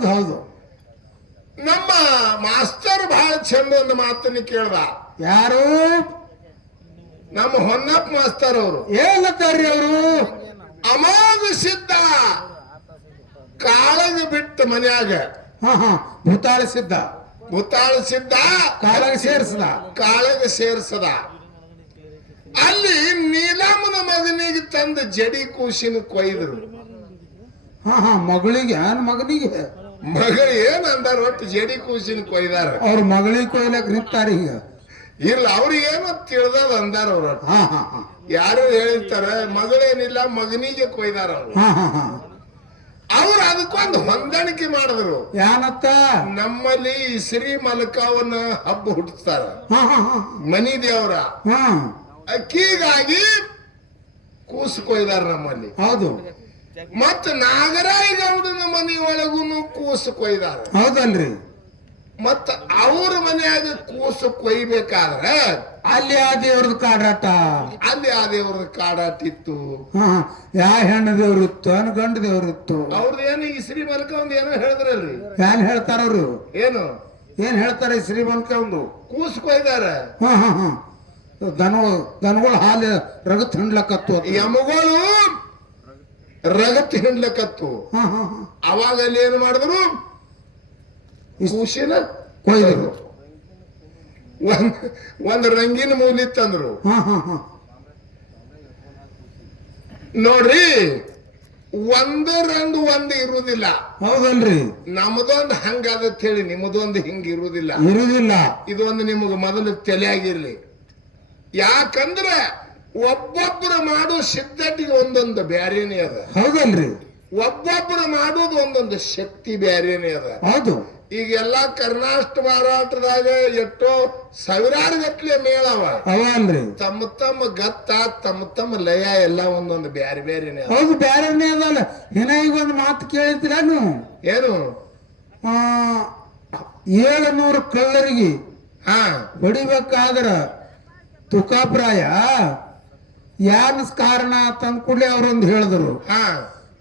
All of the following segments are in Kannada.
ಹೌದು ಹೌದು. ನಮ್ಮ ಮಾಸ್ತರ್ ಬಹಳ ಚಂದ ಒಂದು ಮಾತನ್ನ ಕೇಳ್ದ. ಯಾರು? ನಮ್ಮ ಹೊನ್ನಪ್ಪ ಮಾಸ್ತರ್ ಅವರು ಏನಂತಾರ್ರಿ ಅವರು? ಅಮೋಘ ಸಿದ್ಧ ಕಾಳಗ ಬಿಟ್ಟ ಮನ್ಯಾಗ ಹಾ ಹಾ ಭೂತಾಳ ಸಿದ್ಧ ಭೂತಾಳ ಸಿದ್ಧ ಕಾಳಗ ಸೇರಿಸದ ಕಾಳಗ ಸೇರ್ಸದ. ಅಲ್ಲಿ ನೀಲಮ್ಮನ ಮಗನಿಗೆ ತಂದ ಜಡಿ ಕೂಸಿನ ಕೊಯ್ದರು. ಹಾ ಹಾ ಮಗಳಿಗೆ ಮಗನಿಗೆ ಮಗಳು ಏನ್ ಅಂದಾರ ಒಟ್ಟು ಜಡಿ ಕೂಸಿನ ಕೊಯ್ದಾರ. ಅವ್ರ ಮಗಳಿಗೆ ಕೊಯ್ಲಕ್ ನಿಂತಾರ ಈಗ. ಇಲ್ಲ ಅವ್ರಿಗೆ ಏನೋ ತಿಳಿದದ ಅಂದಾರ ಅವ್ರ. ಹಾ ಹಾ ಹಾ ಯಾರು ಹೇಳಿರ್ತಾರ ಮಗಳೇನಿಲ್ಲ ಮಗನಿಗೆ ಕೊಯ್ದಾರ ಅವ್ರು. ಹಾ ಹಾ ಹಾ ಅವ್ರು ಅದಕ್ಕೊಂದು ಹೊಂದಾಣಿಕೆ ಮಾಡಿದ್ರು. ಯಾನತ್ತ? ನಮ್ಮಲ್ಲಿ ಶ್ರೀ ಮಲಕಾವನ ಹಬ್ಬ ಹುಟ್ಟಿಸ್ತಾರ ಹಾ ಹಾ ಹಾ ಮನಿ ದೇವರ. ಹಾ ಅಕ್ಕಿಗಾಗಿ ಕೂಸು ಕೊಯ್ದಾರ ನಮ್ಮಲ್ಲಿ. ಹೌದು. ಮತ್ತ ನಾಗರಾಯ ಗೌಡನ ಮನಿ ಒಳಗೂನು ಕೂಸು ಕೊಯ್ದಾರ. ಹೌದಲ್ರಿ. ಮತ್ತ ಅವ್ರ ಮನ್ಯಾಗ ಕೂಸು ಕೊಯ್ಬೇಕಾದ್ರ ಅಲ್ಲಿ ಆ ದೇವ್ರದ್ದು ಕಾಡಾಟ, ಅಲ್ಲಿ ಆ ದೇವ್ರದ ಕಾಡಾಟ ಇತ್ತು. ಹಾ ಯಾ ಹೆಣ್ಣು ದೇವ್ರು ಇತ್ತು ಅನ್ ಗಂಡ ದೇವ್ರು ಇತ್ತು. ಅವ್ರದ್ದು ಏನು ಈ ಶ್ರೀ ಮಲಕ ಒಂದ್ ಏನೋ ಹೇಳಿದ್ರಲ್ರಿ. ಏನ್ ಹೇಳ್ತಾರ ಅವ್ರು? ಏನು ಏನ್ ಹೇಳ್ತಾರೆ ಶ್ರೀಮಂತ ಒಂದು ಕೂಸು ಕೊಯ್ದಾರ. ಹಾ ಹಾ ಹಾ ದನಗಳು ಹಾಲು ರಗತ್ ಹಿಂಡ್ಲಕತ್ತು, ಯಮಗಳು ರಗತ್ ಹಿಂಡ್ಲಕತ್ತು. ಹಾ ಹಾ ಹಾ ಅವಾಗ ಅಲ್ಲಿ ಏನು ಮಾಡಿದ್ರು? ಕೂಸಿನ ಕೊಯ್ದರು. ಒಂದ್ ರಂಗಿನ ಮೂಲಿ ತಂದ್ರು. ಹಾ ಹಾ ಹಾ ನೋಡ್ರಿ, ಒಂದು ರಂಗು ಒಂದು ಇರುವುದಿಲ್ಲ. ಹೌದಲ್ರಿ. ನಮ್ದೊಂದು ಹಂಗಾದತ್ ಹೇಳಿ ನಿಮ್ಮದೊಂದು ಹಿಂಗ ಇರುವುದಿಲ್ಲ. ಇರುವುದಿಲ್ಲ. ಇದೊಂದು ನಿಮಗ ಮೊದಲು ತಲೆಯಾಗಿರ್ಲಿ. ಯಾಕಂದ್ರೆ ಒಬ್ಬೊಬ್ಬರು ಮಾಡೋ ಸಿದ್ಧತೆಗೆ ಒಂದೊಂದು ಬ್ಯಾರೇನೆ ಅದ. ಹೌದಲ್ರಿ. ಒಬ್ಬೊಬ್ಬರು ಮಾಡೋದು ಒಂದೊಂದು ಶಕ್ತಿ ಬ್ಯಾರೇನೆ ಅದ. ಹೌದು. ಈಗೆಲ್ಲ ಕರ್ನಾಟಕ ಮಾರಾಟದಾಗ ಎಷ್ಟೋ ಸಾವಿರಾರು ಗಟ್ಲೆ ಮೇಳವ ಅವಲ್ರಿ. ತಮ್ಮ ತಮ್ಮ ಗತ್ತ ತಮ್ಮ ತಮ್ಮ ಲಯ ಎಲ್ಲ ಒಂದೊಂದು ಬ್ಯಾರೆ ಬ್ಯಾರೇನೆ. ಹೌದು ಬ್ಯಾರೇನೆ ಅದಲ್ಲ. ಏನ ಈಗ ಒಂದು ಮಾತು ಕೇಳಿದ್ರ ನೀವು? ಏನು? 700 ಕಳ್ಳರಿಗೆ ಹಾ ಹೊಡಿಬೇಕಾದ್ರ ತುಕಾಪ್ರಾಯ ಯಾನ ಕಾರಣ ತಂದ್ ಕೂಡಲೇ ಅವ್ರೊಂದು ಹೇಳಿದ್ರು. ಹಾ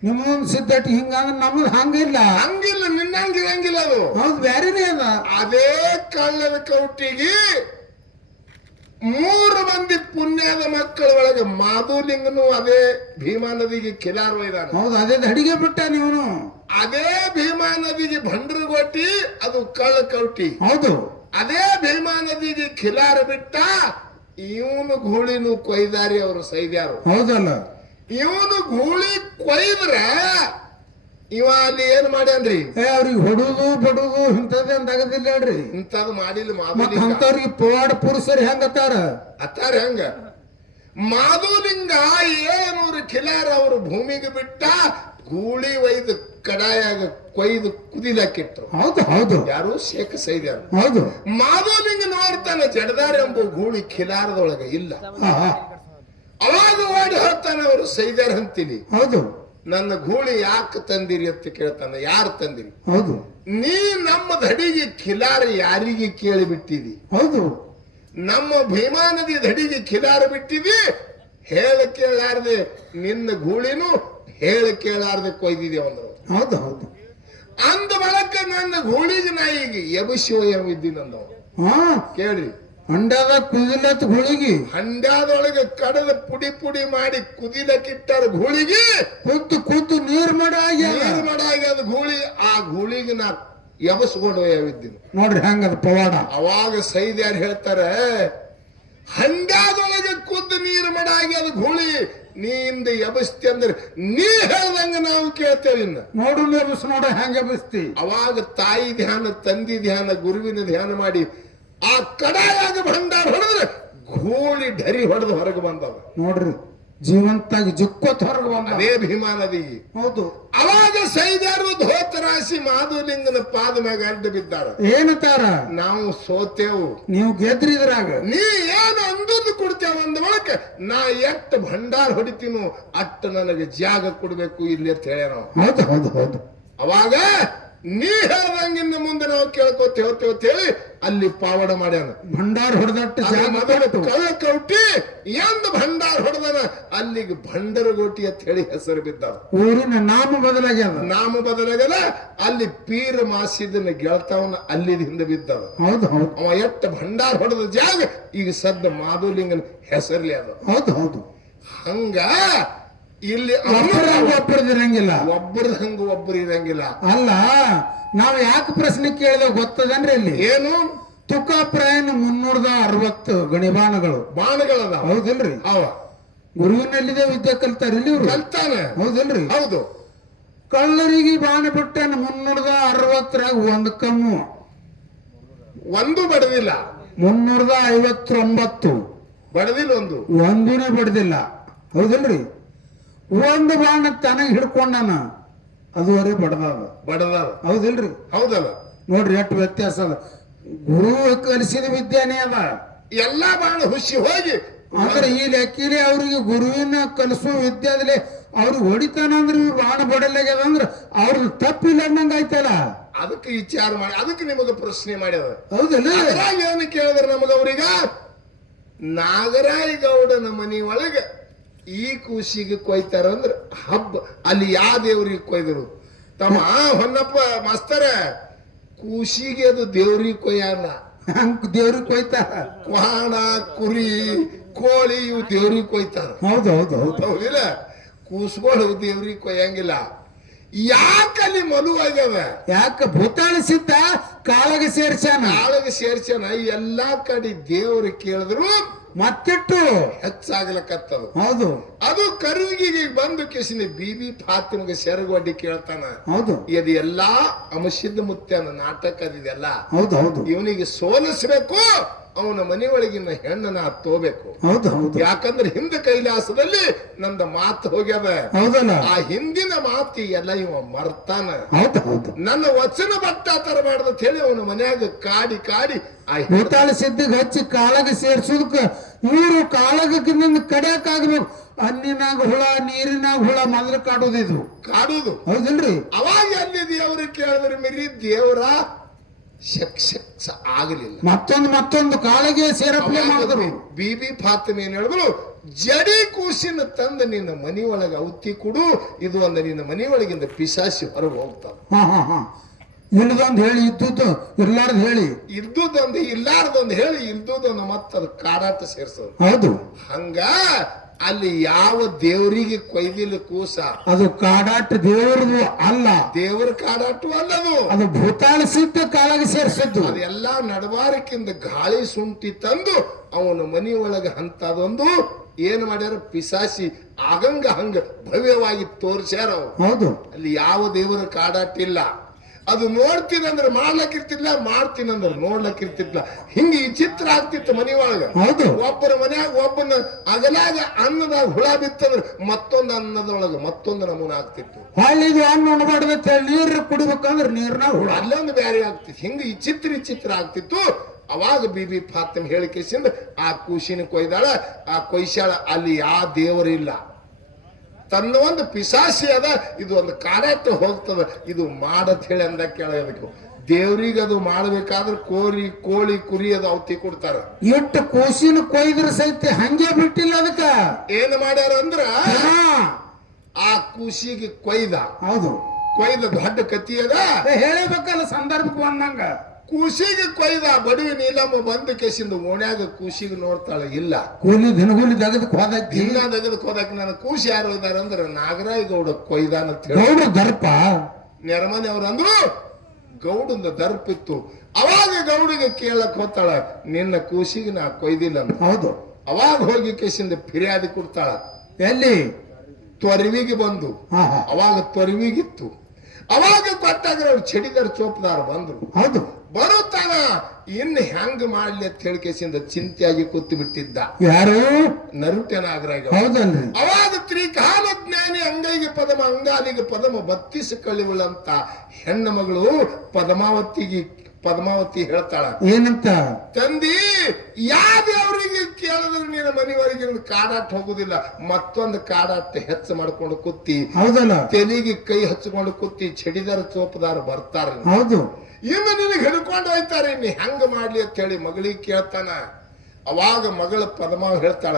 ನಿಮ್ಮೊಂದು ಸಿದ್ಧಟಿ ಹಿಂಗಂದ್ರೆ ನಮ್ದು ಹಂಗಿಲ್ಲ. ಹಂಗಿಲ್ಲ, ನಿನ್ನಂಗಿರಂಗಿಲ್ಲ ಅದು. ಹೌದು ಬ್ಯಾರೇನೆ ಅದ. ಅದೇ ಕಳ್ಳನ ಕೌಟಿಗೆ 3 ಮಂದಿ ಪುಣ್ಯದ ಮಕ್ಕಳ ಒಳಗೆ ಮಾಧುಲಿಂಗನು ಅದೇ ಭೀಮಾ ನದಿಗೆ ಕಿಲಾರ ಒಯ್ದಾನ. ಹೌದು ಅದೇ ಅಡಿಗೆ ಬಿಟ್ಟ ನೀವನು. ಅದೇ ಭೀಮಾ ನದಿಗೆ ಭಂಡ್ರಗೊಟ್ಟಿ ಅದು ಕಳ್ಳ ಕೌಟಿ. ಹೌದು. ಅದೇ ಭೀಮಾ ನದಿಗೆ ಖಿಲಾರ ಬಿಟ್ಟ. ಇವನು ಗೂಳಿನು ಕೊಯ್ದಾರಿ ಅವರು ಸೈದ್ಯಾರು. ಹೌದಲ್ಲ. ಇವನು ಗೂಳಿ ಕೊಯ್ದ್ರೆ ಇವ ಅಲ್ಲಿ ಏನ್ ಮಾಡ್ಯಾನ್ರಿ? ಅವ್ರಿಗೆ ಹೊಡುದು ಬಡುದು ಇಂಥದ್ದೇ ಅಂದಾಗದಿಲ್ಲ ಹೇಳ್ರಿ. ಇಂಥದ್ದು ಮಾಡಿಲ್ಲ ಮತ್ತ ಮಾಧುಲಿಂಗ. ಅಂತವ್ರಿಗೆ ಪವಾಡ ಪುರುಷರು ಹೆಂಗತ್ತಾರ ಅತ್ತಾರ ಹೆಂಗ? ಮಾಧುಲಿಂಗ 700 ಖಿಲಾರ ಅವರು ಭೂಮಿಗೆ ಬಿಟ್ಟ. ಗೂಳಿ ಒಯ್ದು ಕಡಾಯಾಗ ಕೊಯ್ದು ಕುದಿಲಾಕಿಟ್ರು. ಹೌದು ಹೌದು. ಯಾರು? ಶೇಖ ಸೈದ್ಯಾರು. ಹೌದು. ಮಾಧುಲಿಂಗ ನೋಡ್ತಾನೆ ಜಡದಾರ ಎಂಬ ಗೂಳಿ ಖಿಲಾರದೊಳಗೆ ಇಲ್ಲ. ಅವಾಗ ಓಡಿ ಹೇಳ್ತಾನೆ ಅವರು ಸೈದ್ಯಾರ ಅಂತೀನಿ. ಹೌದು. ನನ್ನ ಗೂಳಿ ಯಾಕೆ ತಂದಿರಿ ಅಂತ ಕೇಳ್ತಾನೆ. ಯಾರು ತಂದಿರಿ? ಹೌದು. ನೀ ನಮ್ಮ ದಡಿಗೆ ಖಿಲಾರ ಯಾರಿಗೆ ಕೇಳಿ ಬಿಟ್ಟಿದಿ? ಹೌದು. ನಮ್ಮ ಭೀಮಾ ನದಿ ದಡಿಗೆ ಖಿಲಾರ ಬಿಟ್ಟಿದಿ. ಹೇಳ ಕೇಳಾರ್ದೆ ನಿನ್ನ ಗೂಳಿನೂ ಹೇಳ ಕೇಳಾರ್ದೆ ಕೊಯ್ದಿದೆ ಅಂದ್ರು. ಹೌದು ಹೌದು. ಅಂದ ಬಳಕ ನನ್ನ ಗೂಳಿಗೆ ನಾ ಈಗ ಎಬಶಿವ ಎಂಬಿದ್ದೀನಂದವ. ಹಾ ಕೇಳ್ರಿ. ಅಂಡದ ಕುದಿಲತ್ ಗುಳಿಗಿ ಹಂಡ್ಯಾದೊಳಗೆ ಕಡದ ಪುಡಿ ಪುಡಿ ಮಾಡಿ ಕುದಿಲಕ್ಕಿಟ್ಟಾರ ಗೂಳಿಗೆ. ಕೂತು ನೀರ್ ಮಾಡಾಗಿ ನೀರು ಮಾಡಾಗಿ ಅದು ಗೂಳಿ. ಆ ಗೂಳಿಗೆ ನಾ ಎಬಸ್ಕೊಂಡು ಯಾವಿದ್ದೀನಿ ನೋಡ್ರಿ ಹೆಂಗದ ಪವಾಡ. ಅವಾಗ ಸೈದ್ಯಾರು ಹೇಳ್ತಾರೆ, ಹಂಡ್ಯಾದೊಳಗೆ ಕುದ್ದು ನೀರು ಮಾಡಾಗಿ ಅದು ಗೂಳಿ ನೀಂದ ಎಬಸ್ತಿ ಅಂದ್ರೆ ನೀ ಹೇಳ್ದಂಗ ನಾವು ಕೇಳ್ತೇವೆ. ಇನ್ನ ನೋಡು ಎಬಸ್ ನೋಡ ಹೆಂಗ ಎಬಸ್ತಿ. ಅವಾಗ ತಾಯಿ ಧ್ಯಾನ, ತಂದಿ ಧ್ಯಾನ, ಗುರುವಿನ ಧ್ಯಾನ ಮಾಡಿ ಆ ಕಡಾಯಾಗ ಭಂಡಾರ ಹೊಡೆದ್ರೆ ಗೂಳಿ ಢರಿ ಹೊಡೆದು ಹೊರಗೆ ಬಂದವ. ನೋಡ್ರಿ ಜೀವಂತಾಗಿ ಜುಕ್ಕೋತ್ ಹೊರಗೆ ಬಂದ. ಅದೇ ಭೀಮಾ ನದಿ. ಹೌದು. ಅವಾಗ ಸೈದ್ಯಾರು ಧೋತರಾಶಿ ಮಾಧುಲಿಂಗನ ಪಾದ ಮ್ಯಾಗ ಅಡ್ಡ ಬಿದ್ದಾರ. ಏನತಾರ? ನಾವು ಸೋತೇವು, ನೀವು ಗೆದ್ರಿದ್ರಾಗ. ನೀ ಏನು ಅಂದುದು ಕೊಡ್ತೇವ ಅಂದ ಒಳಕ ನಾ ಎಟ್ಟು ಭಂಡಾರ ಹೊಡಿತೀನೋ ಅಟ್ಟು ನನಗೆ ಜಾಗ ಕೊಡ್ಬೇಕು ಇಲ್ಲಿ ಅಂತ ಹೇಳ ನಾವು. ಹೌದು ಹೌದು ಹೌದು. ಅವಾಗ ನೀ ಹೇಳ್ದಂಗಿನ್ನ ಮುಂದೆ ನಾವು ಕೇಳ್ಕೊತೇವ್ ಅಂತ ಹೇಳಿ ಅಲ್ಲಿ ಪಾವಡ ಮಾಡ್ಯಾನ. ಭಂಡಾರ ಹೊಡೆದಟ್ಟು ಅದ್ರ ಜಾಗ ಮೊದಲು ಕೊಟ್ಟು. ಕಳ್ಳ ಕೌಟಿ ಎಂದ ಭಂಡಾರ ಹೊಡೆದನ ಅಲ್ಲಿಗೆ ಭಂಡರಗೋಟಿ ಅಂತ ಹೇಳಿ ಹೆಸರು ಬಿದ್ದಾವ. ಊರಿನ ನಾಮ ಬದಲಾಗ್ಯದ. ನಾಮ ಬದಲಾಗದ ಅಲ್ಲಿ ಪೀರ ಮಾಸಿದನ ಗೆಳತವನ ಅಲ್ಲಿ ಹಿಂದೆ ಬಿದ್ದವ. ಹೌದು ಹೌದು ಅವ ಎಟ್ಟ ಭಂಡಾರ ಹೊಡೆದ ಜಾಗ ಈಗ ಸದ್ದ ಮಾಧುಲಿಂಗನ ಹೆಸರ್ಲಿ ಅದ. ಹೌದು ಹೌದು ಹಂಗ ಇಲ್ಲಿ ಒಬ್ಬರದ್ದು ಇರಂಗಿಲ್ಲ. ಒಬ್ಬರದ ಹಂಗ ಒಬ್ಬರು ಇರಂಗಿಲ್ಲ. ಅಲ್ಲ ನಾವ್ ಯಾಕೆ ಪ್ರಶ್ನೆ ಕೇಳಿದ ಗೊತ್ತದನ್ರಿ ಇಲ್ಲಿ ಏನು ತುಕಾಪ್ರಾಯನ 360 ಗಣಿಬಾಣಗಳು ಬಾಣಗಳದ ಹೌದಿಲ್ರಿ. ಅವ ಗುರುವಿನಲ್ಲಿದೆ ವಿದ್ಯೆ ಕಲ್ತಾರಿಲ್ಲಿ ಇವ್ರು ಕಲ್ತಾನ. ಹೌದಿಲ್ರಿ. ಹೌದು ಕಳ್ಳರಿಗೆ ಬಾಣ ಬಿಟ್ಟನ 360ರಾಗ ಒಂದ್ ಕಮ್ಮು ಒಂದು ಬಡದಿಲ್ಲ 359 ಬಡದಿಲ್ಲ ಒಂದು ಒಂದೂನೇ ಬಡ್ದಿಲ್ಲ. ಹೌದಿಲ್ರಿ. ಒಂದು ಬಾಣ ತನಗ್ ಹಿಡ್ಕೊಂಡನ ಅದುವರೆ ಬಡದಾದ ಬಡದಾದ. ಹೌದಿಲ್ರಿ. ಹೌದಲ್ಲ ನೋಡ್ರಿ ಎಷ್ಟು ವ್ಯತ್ಯಾಸ ಅದ. ಗುರು ಕಲಿಸಿದ ವಿದ್ಯಾನೇ ಅದ. ಎಲ್ಲಾ ಬಾಣ ಹುಸಿ ಹೋಗಿ ಆದ್ರೆ ಈ ಲೆಕ್ಕಿಲಿ ಅವ್ರಿಗೆ ಗುರುವಿನ ಕಲಿಸುವ ವಿದ್ಯಾದಲ್ಲಿ ಅವ್ರಿಗೆ ಹೊಡಿತಾನ ಅಂದ್ರೆ ಇವ್ರು ಬಾಣ ಬಡಲಾಗ್ಯದ ಅಂದ್ರ ಅವ್ರದ್ದು ತಪ್ಪಿಲ್ಲ ಅನ್ನಂಗ ಆಯ್ತಲ್ಲ. ಅದಕ್ಕೆ ವಿಚಾರ ಮಾಡಿ ಅದಕ್ಕೆ ನಿಮಗ ಪ್ರಶ್ನೆ ಮಾಡ್ಯದ. ಹೌದಲ್ಲ. ಅದ್ರಾಗ ಏನು ಕೇಳಿದ್ರ ನಮಗ ಅವ್ರೀಗ ನಾಗರಾಯ ಗೌಡನ ಮನಿ ಒಳಗ ಈ ಕೂಸಿಗೆ ಕೊಯ್ತಾರ ಅಂದ್ರ ಹಬ್ಬ ಅಲ್ಲಿ ಯಾವ ದೇವ್ರಿಗೆ ಕೊಯ್ದರು ತಮ್ಮ ಹೊನ್ನಪ್ಪ ಮಾಸ್ತರ ಕೂಸಿಗೆ ಅದು ದೇವ್ರಿಗೆ ಕೊಯ್ಯಲ್ಲ. ಹಂಗ ದೇವ್ರಿಗೆ ಕೊಯ್ತಾರ. ಕ್ವಾಣ ಕುರಿ ಕೋಳಿ ಇವು ದೇವ್ರಿಗೆ ಕೊಯ್ತಾರ. ಹೌದು ಹೌದು ಹೌದು ಹೌದಿಲ್ಲ. ಕೂಸ್ಗಳು ದೇವ್ರಿಗೆ ಕೊಯ್ಯಂಗಿಲ್ಲ. ಯಾಕಲ್ಲಿ ಮನುವಾಗ್ಯದ ಯಾಕ ಭೂತಾಳಿಸಿದ್ದ ಕಾಳಗ ಸೇರ್ಸ್ಯಾನ. ಕಾಳಗ ಸೇರ್ಸನ ಎಲ್ಲಾ ಕಡೆ ದೇವ್ರು ಕೇಳಿದ್ರು ಮತ್ತಿಟ್ಟು ಹೆಚ್ಚಾಗ್ಲಕತ್ತದು. ಹೌದು ಅದು ಕರುಗಿಗೆ ಬಂದು ಕೇಸಿನ ಬಿಬಿ ಫಾತಿಮಗೆ ಸೆರಗೊಡ್ಡಿ ಕೇಳ್ತಾನ. ಹೌದು ಇದು ಎಲ್ಲಾ ಅಂಶದ ಮುತ್ಯನ ನಾಟಕ ಅದಿದೆಲ್ಲ. ಹೌದು ಹೌದು ಇವನಿಗೆ ಸೋಲಿಸ್ಬೇಕು, ಅವನ ಮನೆ ಒಳಗಿನ ಹೆಣ್ಣನ ತೋಬೇಕು. ಹೌದು ಹೌದು ಯಾಕಂದ್ರೆ ಹಿಂದ ಕೈಲಾಸದಲ್ಲಿ ನಂದ ಮಾತು ಹೋಗ್ಯದ. ಹೌದಲ್ಲ. ಆ ಹಿಂದಿನ ಮಾತು ಎಲ್ಲ ಇವ ಮರ್ತಾನ. ಹೌದು ಹೌದು ನನ್ನ ವಚನ ಬಟ್ಟ ತರ ಮಾಡ್ದ ಹೇಳಿ ಅವನ ಮನ್ಯಾಗ ಕಾಡಿ ಕಾಡಿ ಭೂತಾಳಿಸಿದ್ದ ಹಚ್ಚಿ ಕಾಳಗ ಸೇರ್ಸೋದಕ್ಕ ಇವರು ಕಾಳಗಕ್ಕಿಂದ ಕಡಿಯಾಕ ಆಗ್ಬೇಕು. ಹಣ್ಣಿನಾಗ ಹುಳ ನೀರಿನಾಗ ಹುಳ ಮೊದಲು ಕಾಡೋದಿದ್ರು ಕಾಡುದು. ಹೌದಿಲ್ರಿ. ಅವಾಗ ಅಲ್ಲಿ ದೇವ್ರ ಕೇಳಿದ್ರೆ ಮಿರಿ ದೇವರ ಶಕ್ಷ ಆಗಲಿಲ್ಲ. ಮತ್ತೊಂದು ಕಾಳಗೆ ಸೇರಪ್ಲೆ ಮಾಡಿದ್ರು. ಬಿಬಿ ಫಾತಿಮೆ ಏನ್ ಹೇಳಿದ್ರು, ಜಡಿ ಕೂಸಿನ ತಂದ ನಿನ್ನ ಮನಿ ಒಳಗ ಔತಿ ಕೊಡು, ಇದು ಒಂದು ನಿನ್ನ ಮನಿ ಒಳಗಿಂದ ಪಿಶಾಸಿ ಹೊರಗೆ ಹೋಗ್ತಾವ. ಹಾ ಹಾ ಹಾ ಇಲ್ಲದೊಂದು ಹೇಳಿ ಇದ್ದುದು ಇರ್ಲಾರ್ದು ಹೇಳಿ ಇದ್ದುದೊಂದು ಇಲ್ಲಾರ್ದೊಂದು ಹೇಳಿ ಇಲ್ದುದೊಂದು ಮತ್ತದ ಕಾಡಾಟ ಸೇರ್ಸೋದು. ಹೌದು. ಹಂಗ ಅಲ್ಲಿ ಯಾವ ದೇವರಿಗೆ ಕೊಯ್ದಿಲ್ಲ ಕೂಸ ಅದು ಕಾಡಾಟ ದೇವ್ರದು ಅಲ್ಲ. ದೇವರ ಕಾಡಾಟು ಅಲ್ಲದು, ಅದು ಭೂತಾಳಿಸಿದ್ದ ಕಾಳಗ ಸೇರಿಸಿದ್ದು. ಅದೆಲ್ಲಾ ನಡಬಾರಕ್ಕಿಂದ ಗಾಳಿ ಸುಂಟಿ ತಂದು ಅವನ ಮನಿ ಒಳಗ ಅಂತದೊಂದು ಏನ್ ಮಾಡ್ಯಾರ ಪಿಸಾಸಿ ಆಗಂಗ ಹಂಗ ಭವ್ಯವಾಗಿ ತೋರ್ಸ್ಯಾರ ಅವ್ರು. ಹೌದು. ಅಲ್ಲಿ ಯಾವ ದೇವರ ಕಾಡಾಟಿಲ್ಲ. ಅದು ನೋಡ್ತೀನಂದ್ರೆ ಮಾಡ್ಲಕ್ಕಿರ್ತಿಲ್ಲ, ಮಾಡ್ತೀನಂದ್ರೆ ನೋಡ್ಲಕ್ಕಿರ್ತಿಲ್ಲ. ಹಿಂಗ ಈ ಚಿತ್ರ ಆಗ್ತಿತ್ತು ಮನಿ ಒಳಗ. ಹೌದು. ಒಬ್ಬರ ಮನ್ಯಾಗ ಒಬ್ಬನ ಅಗಲಾಗ ಅನ್ನದಾಗ ಹುಳ ಬಿತ್ತಂದ್ರೆ ಮತ್ತೊಂದು ಅನ್ನದೊಳಗ ಮತ್ತೊಂದು ನಮೂನ ಆಗ್ತಿತ್ತು. ಹಳ್ಳಿದು ಅನ್ನ ಉಣಬಾರ್ದ ನೀರು ಕುಡಿಬೇಕಂದ್ರೆ ನೀರ್ನಾಗ ಹುಳ ಅಲ್ಲೊಂದು ಬೇರೆ ಆಗ್ತಿತ್ತು. ಹಿಂಗ ಈ ಚಿತ್ರ ಆಗ್ತಿತ್ತು. ಅವಾಗ ಬಿಬಿ ಫಾತಿಮೆ ಹೇಳಿಕೆಸಿಂದ ಆ ಕೂಸಿನ ಕೊಯ್ದಾಳ. ಆ ಕೊಯ್ಸಾಳ ಅಲ್ಲಿ ಯಾವ ದೇವರಿಲ್ಲ, ತನ್ನ ಒಂದು ಪಿಸಾಸಿ ಅದ, ಇದು ಒಂದು ಕಾಡಾಟ ಹೋಗ್ತದ, ಇದು ಮಾಡತ್ ಹೇಳಿ ಅಂದ ಕೇಳಬೇಕು. ದೇವ್ರಿಗೆ ಅದು ಮಾಡ್ಬೇಕಾದ್ರೆ ಕೋಳಿ ಕುರಿ ಅದು ಔತಿ ಕೊಡ್ತಾರ. ಎಷ್ಟು ಕೂಸಿನ ಕೊಯ್ದ್ರ ಸಹಿತ ಹಂಗೆ ಬಿಟ್ಟಿಲ್ಲ. ಅದಕ್ಕ ಏನ್ ಮಾಡ್ಯಾರ ಅಂದ್ರ ಆ ಕೂಸಿಗೆ ಕೊಯ್ದ. ಹೌದು. ಕೊಯ್ದ ದೊಡ್ಡ ಕತ್ತಿ ಅದ ಹೇಳಬೇಕಲ್ಲ ಸಂದರ್ಭಕ್ಕೆ ಬಂದಂಗ. ಕೂಸಿಗೆ ಕೊಯ್ದ ಬಡವಿ ನೀಲಮ್ಮ ಬಂದ ಕೇಸಿಂದ ಓಣ್ಯಾಗ ಕೂಸಿಗೆ ನೋಡ್ತಾಳ, ಇಲ್ಲ ದಿನಗೂಲಿ ತೆಗೆದಕ್ಕೆ ಹೋದಕ್ಕೆ ಇಲ್ಲ ತೆಗೆದಕ್ಕೆ ಹೋದಕ್ಕೆ ನನ್ನ ಕೂಸಿ ಯಾರು ಇದಾರ ಅಂದ್ರ ನಾಗರಾಯ ಗೌಡ ಕೊಯ್ದಾನ ಅಂತ ಹೇಳಿ ಗೌಡ ದರ್ಪ ನೆರಮನೆ ಅವ್ರ ಅಂದ್ರು. ಗೌಡಂದ ದರ್ಪ ಇತ್ತು. ಅವಾಗ ಗೌಡಿಗೆ ಕೇಳಕ್ ಹೋಗ್ತಾಳ, ನಿನ್ನ ಕೂಸಿಗೆ ನಾ ಕೊಯ್ದಿಲ್ಲ ಅಂತ. ಹೌದು. ಅವಾಗ ಹೋಗಿ ಕೇಸಿಂದ ಫಿರ್ಯಾದಿ ಕೊಡ್ತಾಳ. ಎಲ್ಲಿ ತೊರವಿಗೆ ಬಂದು ಅವಾಗ ತೊರವಿಗಿತ್ತು. ಅವಾಗ ಕೊಟ್ಟಾಗ ಅವ್ರು ಚಡಿದಾರ ಚೋಪದಾರ ಬಂದ್ರು. ಹೌದು. ಬರುತ್ತಾನ ಇನ್ನು ಹೆಂಗ್ ಮಾಡ್ಲಿ ಅಂತ ಹೇಳಿಕೆಸಿಂದ ಚಿಂತೆಯಾಗಿ ಕೂತು ಬಿಟ್ಟಿದ್ದ ಯಾರು ನರುಟೆ ನಾಗರಾಯ. ಹೌದಲ್ರಿ. ಅವಾಗ ತ್ರಿಕಾಲ ಜ್ಞಾನಿ ಅಂಗೈಗೆ ಪದಮ ಅಂಗಾಲಿಗೆ ಪದಮ 32 ಕಳಿವುಳಂತ ಹೆಣ್ಣು ಮಗಳು ಪದ್ಮಾವತಿಗೆ ಪದ್ಮಾವತಿ ಹೇಳ್ತಾಳ, ಏನಂತ? ತಂದಿ ಯಾವ್ದವ್ರಿಗೆ ಕೇಳಿದ್ರೆ ನೀನು ಮನೆಯವರೆಗೆ ಕಾಡಾಟ ಹೋಗುದಿಲ್ಲ, ಮತ್ತೊಂದು ಕಾಡಾಟ ಹೆಚ್ಚು ಮಾಡ್ಕೊಂಡು ಕುತ್ತಿ, ಹೌದಲ್ಲ? ತೆಲಿಗೆ ಕೈ ಹಚ್ಕೊಂಡು ಕುತ್ತಿ ಚಡಿದಾರ ಚೋಪದಾರ ಬರ್ತಾರ, ಹೌದು. ಇನ್ನು ನಿನಗೆ ಹಿಡ್ಕೊಂಡು ಹೋಯ್ತಾರೆ, ನೀ ಹೆಂಗ ಮಾಡ್ಲಿ ಅಂತ ಹೇಳಿ ಮಗಳಿಗೆ ಕೇಳ್ತಾನ. ಅವಾಗ ಮಗಳ ಪದ್ಮಾವ್ ಹೇಳ್ತಾಳ,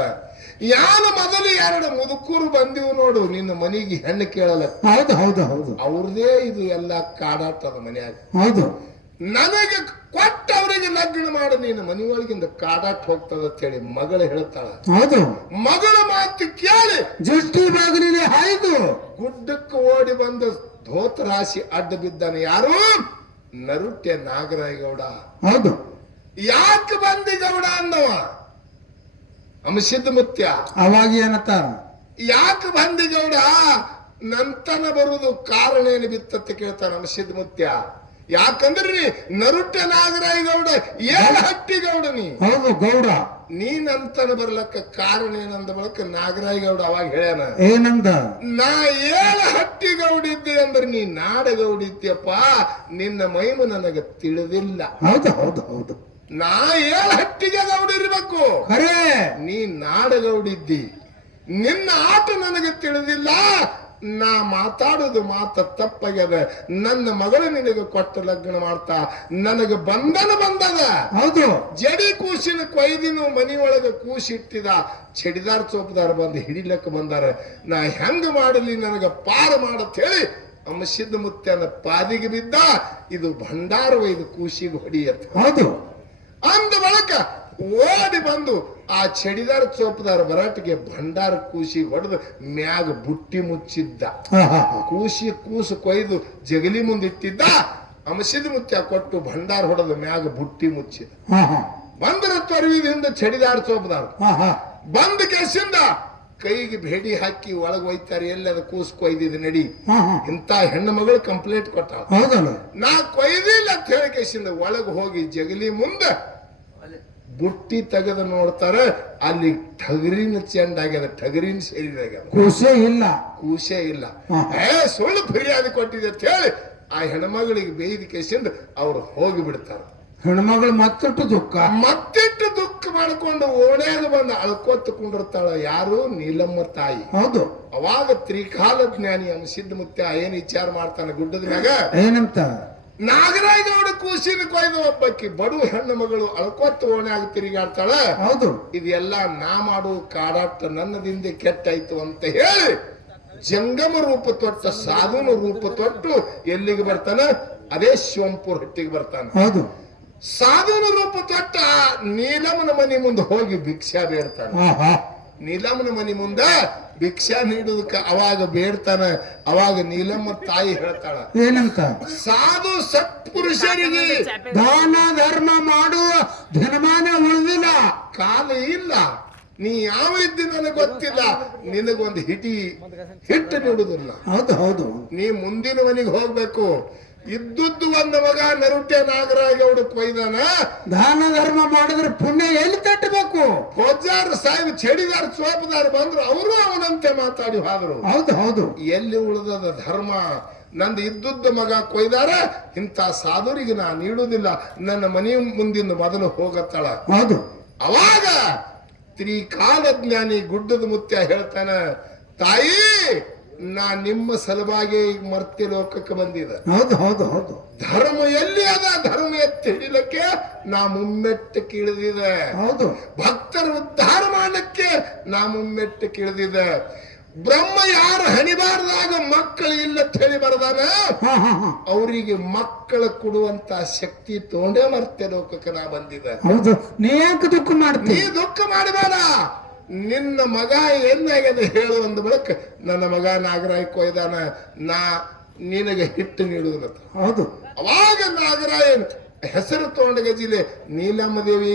ಯಾನ ಮೊದಲು 2 ಮುದುಕೂರು ಬಂದಿವು ನೋಡು, ನಿನ್ನ ಮನೆಗೆ ಹೆಣ್ಣು ಕೇಳಲ್ಲ. ಹೌದು ಹೌದು ಹೌದು. ಅವ್ರದೇ ಇದು ಎಲ್ಲ ಕಾಡಾಟದ ಮನ್ಯಾಗ. ಹೌದು. ನನಗೆ ಕೊಟ್ಟ ಅವರಿಗೆ ಲಗ್ನ ಮಾಡು, ನೀನು ಮನೆಯೊಳಗಿಂದ ಕಾಡಾಟ ಹೋಗ್ತದ ಅಂತ ಹೇಳಿ ಮಗಳು ಹೇಳ್ತಾಳ. ಹೌದು. ಮಗಳ ಮಾತು ಕೇಳಿ ಜಷ್ಟಿ ಬಾಗಿಲಿಗೆ ಹಾಯ್ದು ಗುಡ್ಡಕ್ಕೆ ಓಡಿ ಬಂದ ಧೋತರಾಶಿ ಅಡ್ಡ ಬಿದ್ದಾನೆ. ಯಾರು? ನರುಟ್ಯ ನಾಗರಾಯಗೌಡ. ಹೌದು. ಯಾಕೆ ಬಂದಿ ಗೌಡ ಅಂದವ ಅಂಶದ ಮುತ್ಯ. ಅವಾಗ ಏನತ್ತ? ಯಾಕೆ ಬಂದಿ ಗೌಡ, ನಂತನ ಬರುವುದು ಕಾರಣ ಏನು ಬಿತ್ತತ್ತೆ ಕೇಳ್ತಾನ ಅಂಶದ ಮುತ್ಯ. ಯಾಕಂದ್ರೆ ನರುಟ್ಯ ನಾಗರಾಯಗೌಡ ಹಟ್ಟಿ ಗೌಡ ನೀ. ಹೌದು ಗೌಡ. ನೀನಂತನ ಬರ್ಲಕ್ಕ ಕಾರಣ ಏನಂದ ಬಳಕ ನಾಗರಾಯಗೌಡ ಅವಾಗ ಹೇಳ್ಯಾನ, ಏನಂದ? ನಾ ಹಟ್ಟಿ ಗೌಡ ಇದ್ದೆ ಅಂದ್ರೆ ನೀ ನಾಡಗೌಡ ಇದ್ಯಪ್ಪ, ನಿನ್ನ ಮೈಮು ನನಗೆ ತಿಳಿದಿಲ್ಲ. ಹೌದು ಹೌದು ಹೌದು. ನಾ ಹಟ್ಟಿಗೆ ಗೌಡ ಇರ್ಬೇಕು, ಖರೇ ನೀ ನಾಡಗೌಡ ಇದ್ದಿ. ನಿನ್ನ ಆಟ ನನಗೆ ತಿಳಿದಿಲ್ಲ, ನಾ ಮಾತಾಡೋದು ಮಾತ ತಪ್ಪಾಗ್ಯದ. ನನ್ನ ಮಗಳು ನಿನಗೆ ಕೊಟ್ಟ ಲಗ್ನ ಮಾಡ್ತಾ ನನಗೆ ಬಂಧನ. ಹೌದು. ಜಡಿ ಕೂಸಿನ ಕೊಯ್ದಿನ ಮನಿಯೊಳಗ ಕೂಸಿಟ್ಟಿದ ಚಡಿದಾರ ಚೋಪದಾರ ಬಂದು ಹಿಡಿಲಕ್ಕ ಬಂದಾರ. ನಾ ಹೆಂಗ ಮಾಡಲಿ, ನನಗ ಪಾರ ಮಾಡತ್ ಹೇಳಿ ಅಂಶದ ಮುತ್ಯನ ಪಾದಿಗೆ ಬಿದ್ದ. ಇದು ಭಂಡಾರ ಒಯ್ದು ಕೂಸಿಗೆ ಹೊಡಿಯತ್ತ. ಹೌದು. ಅಂದ ಬಳಕ ಓಡಿ ಬಂದು ಆ ಚಡಿದಾರ ಚೋಪದಾರ ಬರಾಟಿಗೆ ಭಂಡಾರ ಕೂಸಿ ಹೊಡೆದು ಮ್ಯಾಗ ಬುಟ್ಟಿ ಮುಚ್ಚಿದ್ದ. ಕೂಸು ಕೊಯ್ದು ಜಗಲಿ ಮುಂದಿಟ್ಟಿದ್ದ. ಅಂಶದ ಮುತ್ಯ ಕೊಟ್ಟು ಭಂಡಾರ ಹೊಡೆದು ಮ್ಯಾಗ ಬುಟ್ಟಿ ಮುಚ್ಚಿದ. ಬಂದ್ರ ತೊರವಿದಿಂದ ಚಡಿದಾರ ಚೋಪದಾರ ಬಂದ ಕೆಸಿಂದ ಕೈಗೆ ಭೇಡಿ ಹಾಕಿ ಒಳಗ್ ಒಯ್ತಾರೆ, ಎಲ್ಲಿ ಅದು ಕೂಸು ಕೊಯ್ದಿದ್ ನಡಿ. ಇಂತ ಹೆಣ್ಣು ಮಗಳು ಕಂಪ್ಲೇಂಟ್ ಕೊಟ್ಟ. ನಾ ಕೊಯ್ದಿಲ್ಲ ಅಂತ ಹೇಳಿ ಕೆಸಿಂದ ಒಳಗ್ ಹೋಗಿ ಜಗಲಿ ಮುಂದೆ ಬುಟ್ಟಿ ತೆಗೆದು ನೋಡ್ತಾರ, ಅಲ್ಲಿ ಟಗರಿನ ಚೆಂಡಾಗ್ಯದ, ಟಗರಿನ ಸೇರಿದಾಗ್ಯದ, ಕೂಸೇ ಇಲ್ಲ. ಸುಳ್ಳು ಫಿರ್ಯಾದಿ ಕೊಟ್ಟಿದೆ ಅಂತ ಹೇಳಿ ಆ ಹೆಣ್ಮಗಳಿಗೆ ಬೇಯ್ದ ಕೇಸಿಂದ ಅವ್ರು ಹೋಗಿ ಬಿಡ್ತಾರ. ಹೆಣ್ಮಗಳು ಮತ್ತಿಟ್ಟು ದುಃಖ ಮಾಡ್ಕೊಂಡು ಓಣ್ಯಾಗ ಬಂದು ಅಳ್ಕೋತ ಕುಂಡಿರ್ತಾಳ. ಯಾರು? ನೀಲಮ್ಮ ತಾಯಿ. ಹೌದು. ಅವಾಗ ತ್ರಿಕಾಲ ಜ್ಞಾನಿ ಅಂಶದ ಮುತ್ಯ ಏನ್ ವಿಚಾರ ಮಾಡ್ತಾನ ಗುಡ್ಡದ ಮ್ಯಾಗ, ಏನಂತ? ನಾಗರಾಯಗೌಡ ಕೂಸಿನ ಕೊಯ್ದು ಒಬ್ಬಕ್ಕಿ ಬಡು ಹೆಣ್ಣು ಮಗಳು ಅಳ್ಕೋತ ಓಣ್ಯಾಗ ತಿರುಗಾಡ್ತಾಳ. ಹೌದು. ಇದೆಲ್ಲ ನಾ ಮಾಡುವ ಕಾಡಾಟ ನನ್ನದಿಂದ ಕೆಟ್ಟಾಯ್ತು ಅಂತ ಹೇಳಿ ಜಂಗಮ ರೂಪ ತೊಟ್ಟ ಸಾಧುನ ರೂಪ ತೊಟ್ಟು ಎಲ್ಲಿಗೆ ಬರ್ತಾನ? ಅದೇ ಶಿವಂಪುರ ಹಟ್ಟಿಗೆ ಬರ್ತಾನ. ಹೌದು. ಸಾಧುನ ರೂಪ ತೊಟ್ಟ ನೀಲಮ್ಮನ ಮನಿ ಮುಂದೆ ಹೋಗಿ ಭಿಕ್ಷಾ ಬೇಡ್ತಾನ. ನೀಲಮ್ಮನ ಮನಿ ಮುಂದ ಭಿಕ್ಷಾ ನೀಡುದಕ್ಕ ಅವಾಗ ಬೇಡ್ತಾನ. ಅವಾಗ ನೀಲಮ್ಮ ತಾಯಿ ಹೇಳ್ತಾಳ, ಏನಂತ? ಸಾಧು ಸತ್ಪುರುಷರಿಗೆ ದಾನ ಧರ್ಮ ಮಾಡುವ ಧನಮಾನ ಉಳಿದಿಲ್ಲ, ಕಾಲ ಇಲ್ಲ. ನೀ ಯಾವ ಇದ್ದಿ ನನಗೆ ಗೊತ್ತಿಲ್ಲ, ನಿನಗೊಂದು ಹಿಟ್ಟು ನೀಡುದಿಲ್ಲ. ಹೌದು ಹೌದು. ನೀ ಮುಂದಿನ ಮನೆಗೆ ಹೋಗ್ಬೇಕು. ಇದ್ದದ್ದು ಒಂದು ಮಗ ನರುಟ್ಯ ನಾಗರಾಯಗೌಡ ಕೊಯ್ದಾನ. ದಾನ ಧರ್ಮ ಮಾಡಿದ್ರೆ ಪುಣ್ಯ ಎಲ್ಲಿ ತಟ್ಟಬೇಕು? ಪೂಜಾರ ಸಾಹೇಬ್ ಚಡಿದಾರ ಚೋಪದಾರ ಬಂದ್ರು, ಅವರು ಅವನಂತೆ ಮಾತಾಡಿ ಹೋದ್ರು. ಹೌದು ಹೌದು. ಎಲ್ಲಿ ಉಳಿದದ ಧರ್ಮ? ನಂದು ಇದ್ದದ್ದು ಮಗ ಕೊಯ್ದಾರ, ಇಂಥ ಸಾಧುರಿಗೆ ನಾ ನೀಡುವುದಿಲ್ಲ, ನನ್ನ ಮನೆ ಮುಂದಿನ ಮೊದಲು ಹೋಗತ್ತಾಳ. ಹೌದು. ಅವಾಗ ತ್ರಿಕಾಲ ಜ್ಞಾನಿ ಗುಡ್ಡದ ಮುತ್ಯ ಹೇಳ್ತಾನ, ತಾಯಿ ನಾ ನಿಮ್ಮ ಸಲುವಾಗಿ ಈಗ ಮರ್ತ್ಯ ಲೋಕಕ್ಕೆ ಬಂದಿದೆ. ಹೌದು ಹೌದು ಹೌದು. ಧರ್ಮ ಎಲ್ಲಿ ಅದ? ಧರ್ಮ ಎತ್ತಿ ಹಿಡಿಲಕ್ಕೆ ನಾ ಮುಮ್ಮೆಟ್ಟಕ್ಕೆ ಇಳಿದಿದೆ. ಹೌದು. ಭಕ್ತರ ಉದ್ಧಾರ ಮಾಡಲಿಕ್ಕೆ ನಾ ಮುಮ್ಮೆಟ್ಟಕ್ಕೆ ಇಳಿದಿದೆ. ಬ್ರಹ್ಮ ಯಾರು ಹಣಿಬಾರ್ದಾಗ ಮಕ್ಕಳು ಇಲ್ಲ ಹೇಳಿ ಬರದಾನ, ಅವರಿಗೆ ಮಕ್ಕಳು ಕೊಡುವಂತ ಶಕ್ತಿ ತಗೊಂಡೇ ಮರ್ತ್ಯ ಲೋಕಕ್ಕೆ ನಾ ಬಂದಿದೆ. ಹೌದು. ನೀ ಯಾಕೆ ದುಃಖ ಮಾಡ್ತೀನಿ? ನೀ ದುಃಖ ಮಾಡಬೇಡ. ನಿನ್ನ ಮಗ ಏನಾಗ್ಯದ ಹೇಳು ಅಂದ ಬಳಕ ನನ್ನ ಮಗ ನಾಗರಾಯ ಕೊಯ್ದಾನ, ನಾ ನಿನಗೆ ಹಿಟ್ಟು ನೀಡುವುದ. ಹೌದು. ಅವಾಗ ನಾಗರಾಯನ್ ಹೆಸರು ತಗೊಂಡ ಗಜಿಲೆ ನೀಲಮ್ಮ ದೇವಿ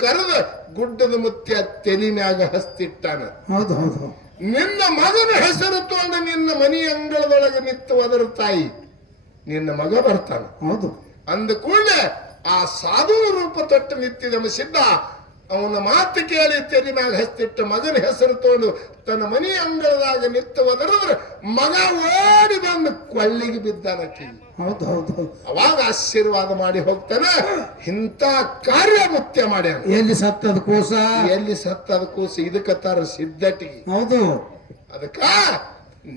ಕರೆದ ಗುಡ್ಡದ ಮುತ್ಯ ತೆಲಿ ಮ್ಯಾಗ ಹಸ್ತಿಟ್ಟಾನ. ಹೌದು ಹೌದು. ನಿನ್ನ ಮಗನ ಹೆಸರು ತಗೊಂಡ ನಿನ್ನ ಮನಿ ಅಂಗಳದೊಳಗೆ ನಿತ್ತು ಅದರ ತಾಯಿ ನಿನ್ನ ಮಗ ಬರ್ತಾನ. ಹೌದು. ಅಂದ ಕೂಡಲೇ ಆ ಸಾಧು ರೂಪ ತೊಟ್ಟು ನಿಂತಿದ ಸಿದ್ಧ ಅವನ ಮಾತು ಕೇಳಿ ತೆರಿ ಮ್ಯಾಗ ಹಸ್ತಿಟ್ಟ ಮಗನ ಹೆಸರು ತಗೊಂಡು ತನ್ನ ಮನೆ ಅಂಗಳದಾಗ ನಿತ್ತು ಒದರಿದ್ರೆ ಮಗ ಓಡಿ ಬಂದು ಕೊಳ್ಳಿಗೆ ಬಿದ್ದಾನಕ್ಕಿ. ಹೌದು ಹೌದು ಹೌದು. ಅವಾಗ ಆಶೀರ್ವಾದ ಮಾಡಿ ಹೋಗ್ತಾನ. ಇಂಥ ಕಾರ್ಯ ಮುತ್ಯ ಮಾಡ್ಯಾನ. ಎಲ್ಲಿ ಸತ್ತದ ಕೂಸ, ಎಲ್ಲಿ ಸತ್ತದ ಕೂಸ ಇದಕ್ಕತ್ತಾರ ಸಿದ್ಧಟಿಗೆ. ಹೌದು. ಅದಕ್ಕ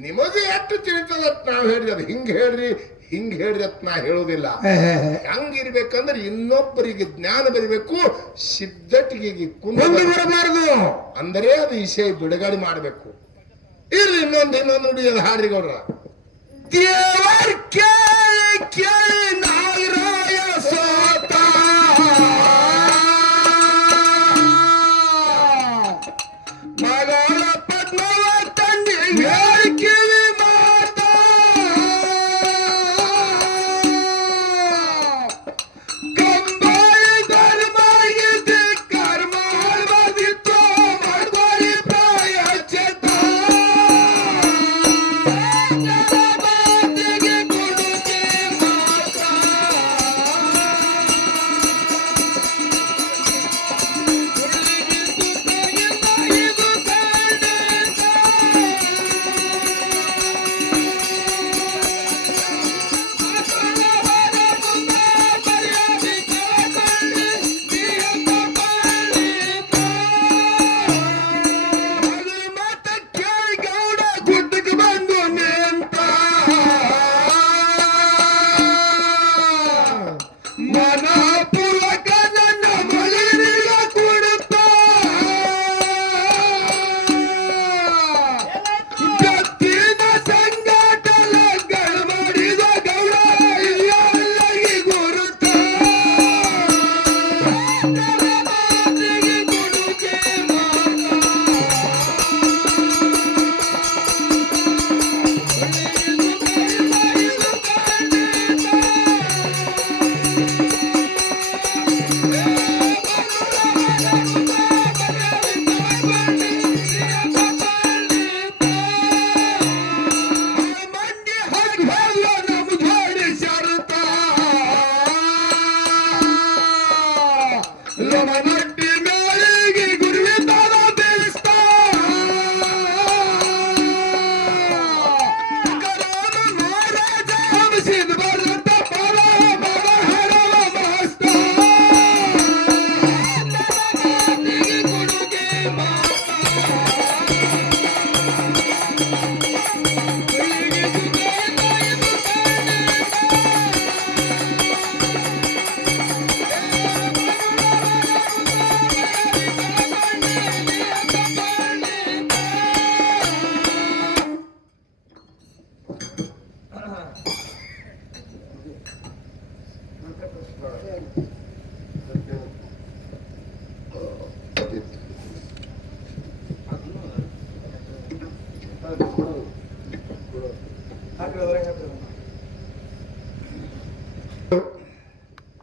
ನಿಮಗೆ ಎಷ್ಟು ತಿಳಿತದ ನಾವ್ ಹೇಳ್ರಿ, ಅದು ಹಿಂಗ್ ಹೇಳ್ರಿ ಹಿಂಗ್ ಹೇಳ್ರಿ ಅಂತ ನಾ ಹೇಳುದಿಲ್ಲ. ಹಂಗಿರ್ಬೇಕಂದ್ರೆ ಇನ್ನೊಬ್ಬರಿಗೆ ಜ್ಞಾನ ಬರಬೇಕು, ಸಿದ್ಧಟಿಗೆ ಕುಂದು ಬರಬಾರದು. ಅಂದರೆ ಅದು ವಿಷಯ ಬಿಡುಗಡೆ ಮಾಡಬೇಕು. ಇರ್ಲಿ ಇನ್ನೊಂದು ನುಡಿಯದ ಹಾಡ್ರಿ ಗೌಡ್ರ. ದೇವರ ಕೇಳಿ ಕೇಳಿ ನಾಗರಾಯ ಸೋತ, ಮಗಳ ಪದ್ಮವ ತಂದೆ ಹೇಳಿಕಿವಿ ಮಾತ, ಕಂಬಾಳಿ ಧರ್ಮಾಗಿದೆ ಕರ್ಮ ಬಂದಿತ್ತು ಮಾಡ್ಬಾರಿ ಪ್ರಾಯಶ್ಚಿತ್ತ, ಮಾತಿಗೆ ಕೊಡುಗೆ ಮಾತ. ಗುಡ್ಡಕ್ಕೆ ಬಂದು ನಿಂತ ಮನ ಪುಲಕ ನನ್ನ ಮಗನಿಗ ಕೊಡುತ್ತ, ಗತ್ತಿನ ಸಂಗಾಟಲ ಮಾಡಿದ ಗೌಡ ಎಲ್ಲಗಿ ಗುರುತ, ಮಾತಿಗೆ ಕೊಡುಗೆ ಮಾತ. ಮಂಡಿ ಹಾಗೆ ಹೋಗ್ಲ ನಮ್ಮ ಜೋಡಿ ಶಾರುತ, ಲಮನಟ್ಟಿ ಮೇಳಿಗೆ ಗುರುವಿ ತಾನ ಬೀಳಿಸ್ತ, ಕರಾನು ಮಹಾರಾಜ ಹಂಸಿದ ಬರುತ್ತ ಪರ ಮಗ ಹರವ ಮಸ್ತ, ಮಾತಿಗೆ ಕೊಡುಗೆ ಮಾತ.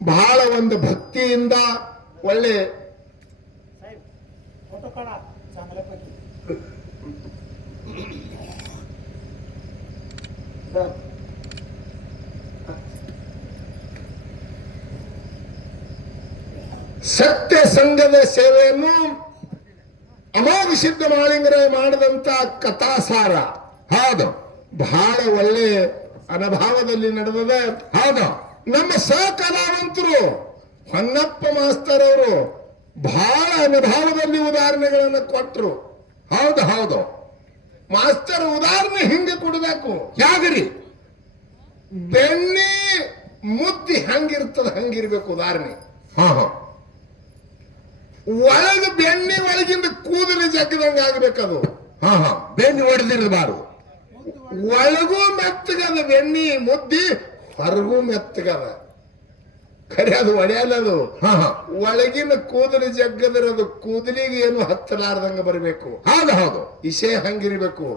ಬಹಳ ಒಂದು ಭಕ್ತಿಯಿಂದ ಒಳ್ಳೆ ಸತ್ಯ ಸಂಘದ ಸೇವೆಯನ್ನು ಅಮೋಘ ಸಿದ್ಧ ಮಾಳಿಂಗರಾಯ ಮಾಡಿದಂತ ಕಥಾಸಾರ. ಹೌದು, ಬಹಳ ಒಳ್ಳೆ ಅನುಭವದಲ್ಲಿ ನಡೆದದ. ಹೌದು, ನಮ್ಮ ಸಹಕಲಾವಂತರು ಹೊನ್ನಪ್ಪ ಮಾಸ್ತರ್ ಅವರು ಬಹಳ ಅನುಭವದಲ್ಲಿ ಉದಾಹರಣೆಗಳನ್ನು ಕೊಟ್ಟರು. ಹೌದು ಹೌದು, ಮಾಸ್ತರ್ ಉದಾಹರಣೆ ಹಿಂಗೆ ಕೊಡಬೇಕು. ಯಾಗ್ರಿ ಬೆಣ್ಣೆ ಮುದ್ದಿ ಹಂಗಿರ್ತದ ಹಂಗಿರ್ಬೇಕು ಉದಾಹರಣೆ. ಒಳಗ ಬೆಣ್ಣೆ ಒಳಗಿಂದ ಕೂದಲು ಜಗ್ಗದಂಗ ಆಗ್ಬೇಕದು. ಬೆಣ್ಣೆ ಹೊಡೆದಿರಬಾರ್ದು. ಒಳಗೂ ಮೆತ್ತಗದ ಬೆಣ್ಣೆ ಮುದ್ದಿ, ಹೊರಗೂ ಮೆತ್ತಗದ. ಖರೆ ಅದು ಒಡೆಯಲ್ಲದು. ಒಳಗಿನ ಕೂದಲು ಜಗ್ಗದಿರೋದು ಕೂದಲಿಗೆ ಏನು ಹತ್ತಲಾರ್ದಂಗ ಬರಬೇಕು. ಹೌದು ಹೌದು, ವಿಷಯ ಹಂಗಿರ್ಬೇಕು.